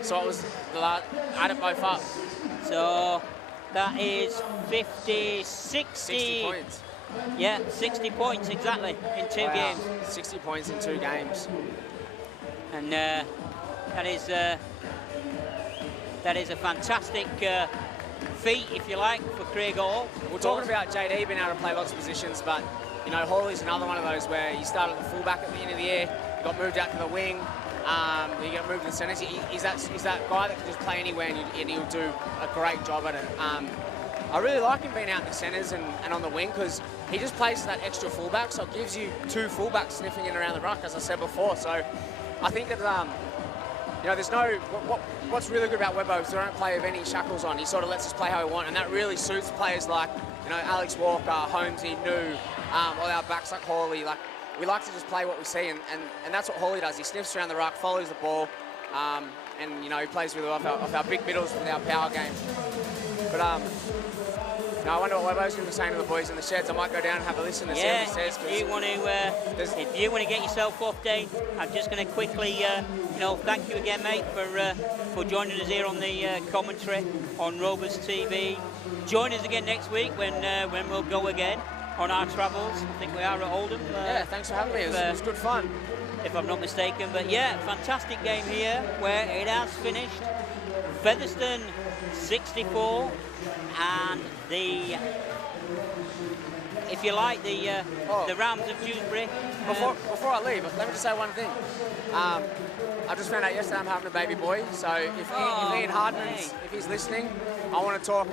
So it was the last, add it both up. So that is 50, 60 points. Yeah, 60 points exactly in 2 games. 60 points in 2 games. And that is a fantastic feat, if you like, for Craig Hall. We're talking about JD being able to play lots of positions, but you know, Hawley's another one of those where he started at the fullback at the end of the year, got moved out to the wing, he got moved to the centres. He's that guy that can just play anywhere and he'll do a great job at it. I really like him being out in the centres and on the wing, because he just plays that extra fullback, so it gives you 2 fullbacks sniffing in around the ruck, as I said before. So I think that you know, there's no what's really good about Webbo is they don't play with any shackles on. He sort of lets us play how we want, and that really suits players like, you know, Alex Walker, Holmesy, New, all our backs like Hawley. Like, we like to just play what we see, and that's what Hawley does. He sniffs around the ruck, follows the ball, and, you know, he plays really well off our big middles with our power game. But, no, I wonder what Webbo's going to be saying to the boys in the sheds. I might go down and have a listen and see what he says. If you want to get yourself off, Dane, I'm just going to quickly, you know, thank you again, mate, for joining us here on the commentary on Rovers TV. Join us again next week when we'll go again on our travels. I think we are at Oldham. Yeah, thanks for having me. It was good fun. If I'm not mistaken, but yeah, fantastic game here where it has finished. Featherstone 64 and the, if you like, the Rams of Dewsbury. Before I leave, let me just say one thing. I just found out yesterday I'm having a baby boy, so if Ian Hardman's, if he's listening, I want to talk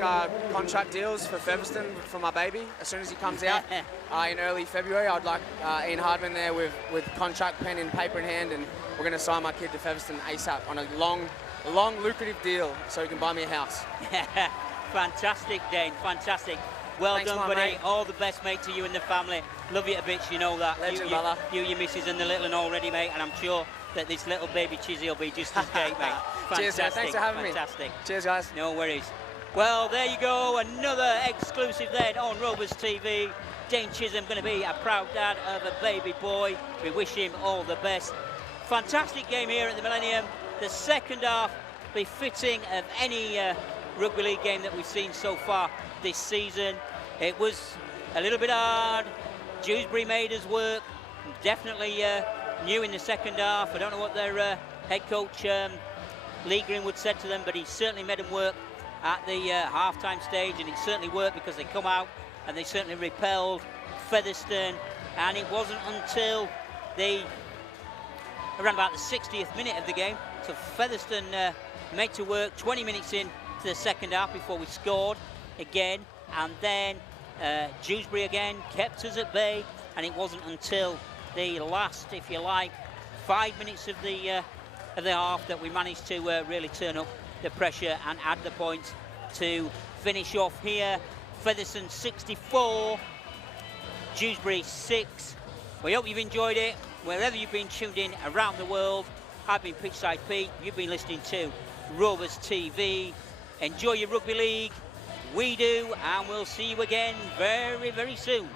contract deals for Featherstone for my baby as soon as he comes out in early February. I'd like Ian Hardman there with contract pen and paper in hand, and we're going to sign my kid to Featherstone ASAP on a long lucrative deal so he can buy me a house. Fantastic, Dane, fantastic. Well Thanks, done, buddy. mate. All the best, mate, to you and the family. Love you to bits, you know that. Legend, brother. You, your missus and the little one already, mate, and I'm sure that this little baby Chizzy will be just as great, mate. Cheers, guys. Thanks for having me. Cheers, guys. No worries. Well, there you go. Another exclusive then on Rovers TV. Dane Chisholm going to be a proud dad of a baby boy. We wish him all the best. Fantastic game here at the Millennium. The second half befitting of any rugby league game that we've seen so far this season. It was a little bit hard. Dewsbury made us work. Definitely new in the second half. I don't know what their head coach Lee Greenwood said to them, but he certainly made them work at the half-time stage, and it certainly worked because they come out and they certainly repelled Featherstone, and it wasn't until around about the 60th minute of the game, so Featherstone made to work 20 minutes in to the second half before we scored again, and then Dewsbury again kept us at bay, and it wasn't until the last, if you like, 5 minutes of the half that we managed to really turn up the pressure and add the points to finish off here. Featherstone 64, Dewsbury 6. We hope you've enjoyed it wherever you've been tuned in around the world. I've been Pitchside Pete, you've been listening to Rovers TV. Enjoy your rugby league, we do, and we'll see you again very, very soon.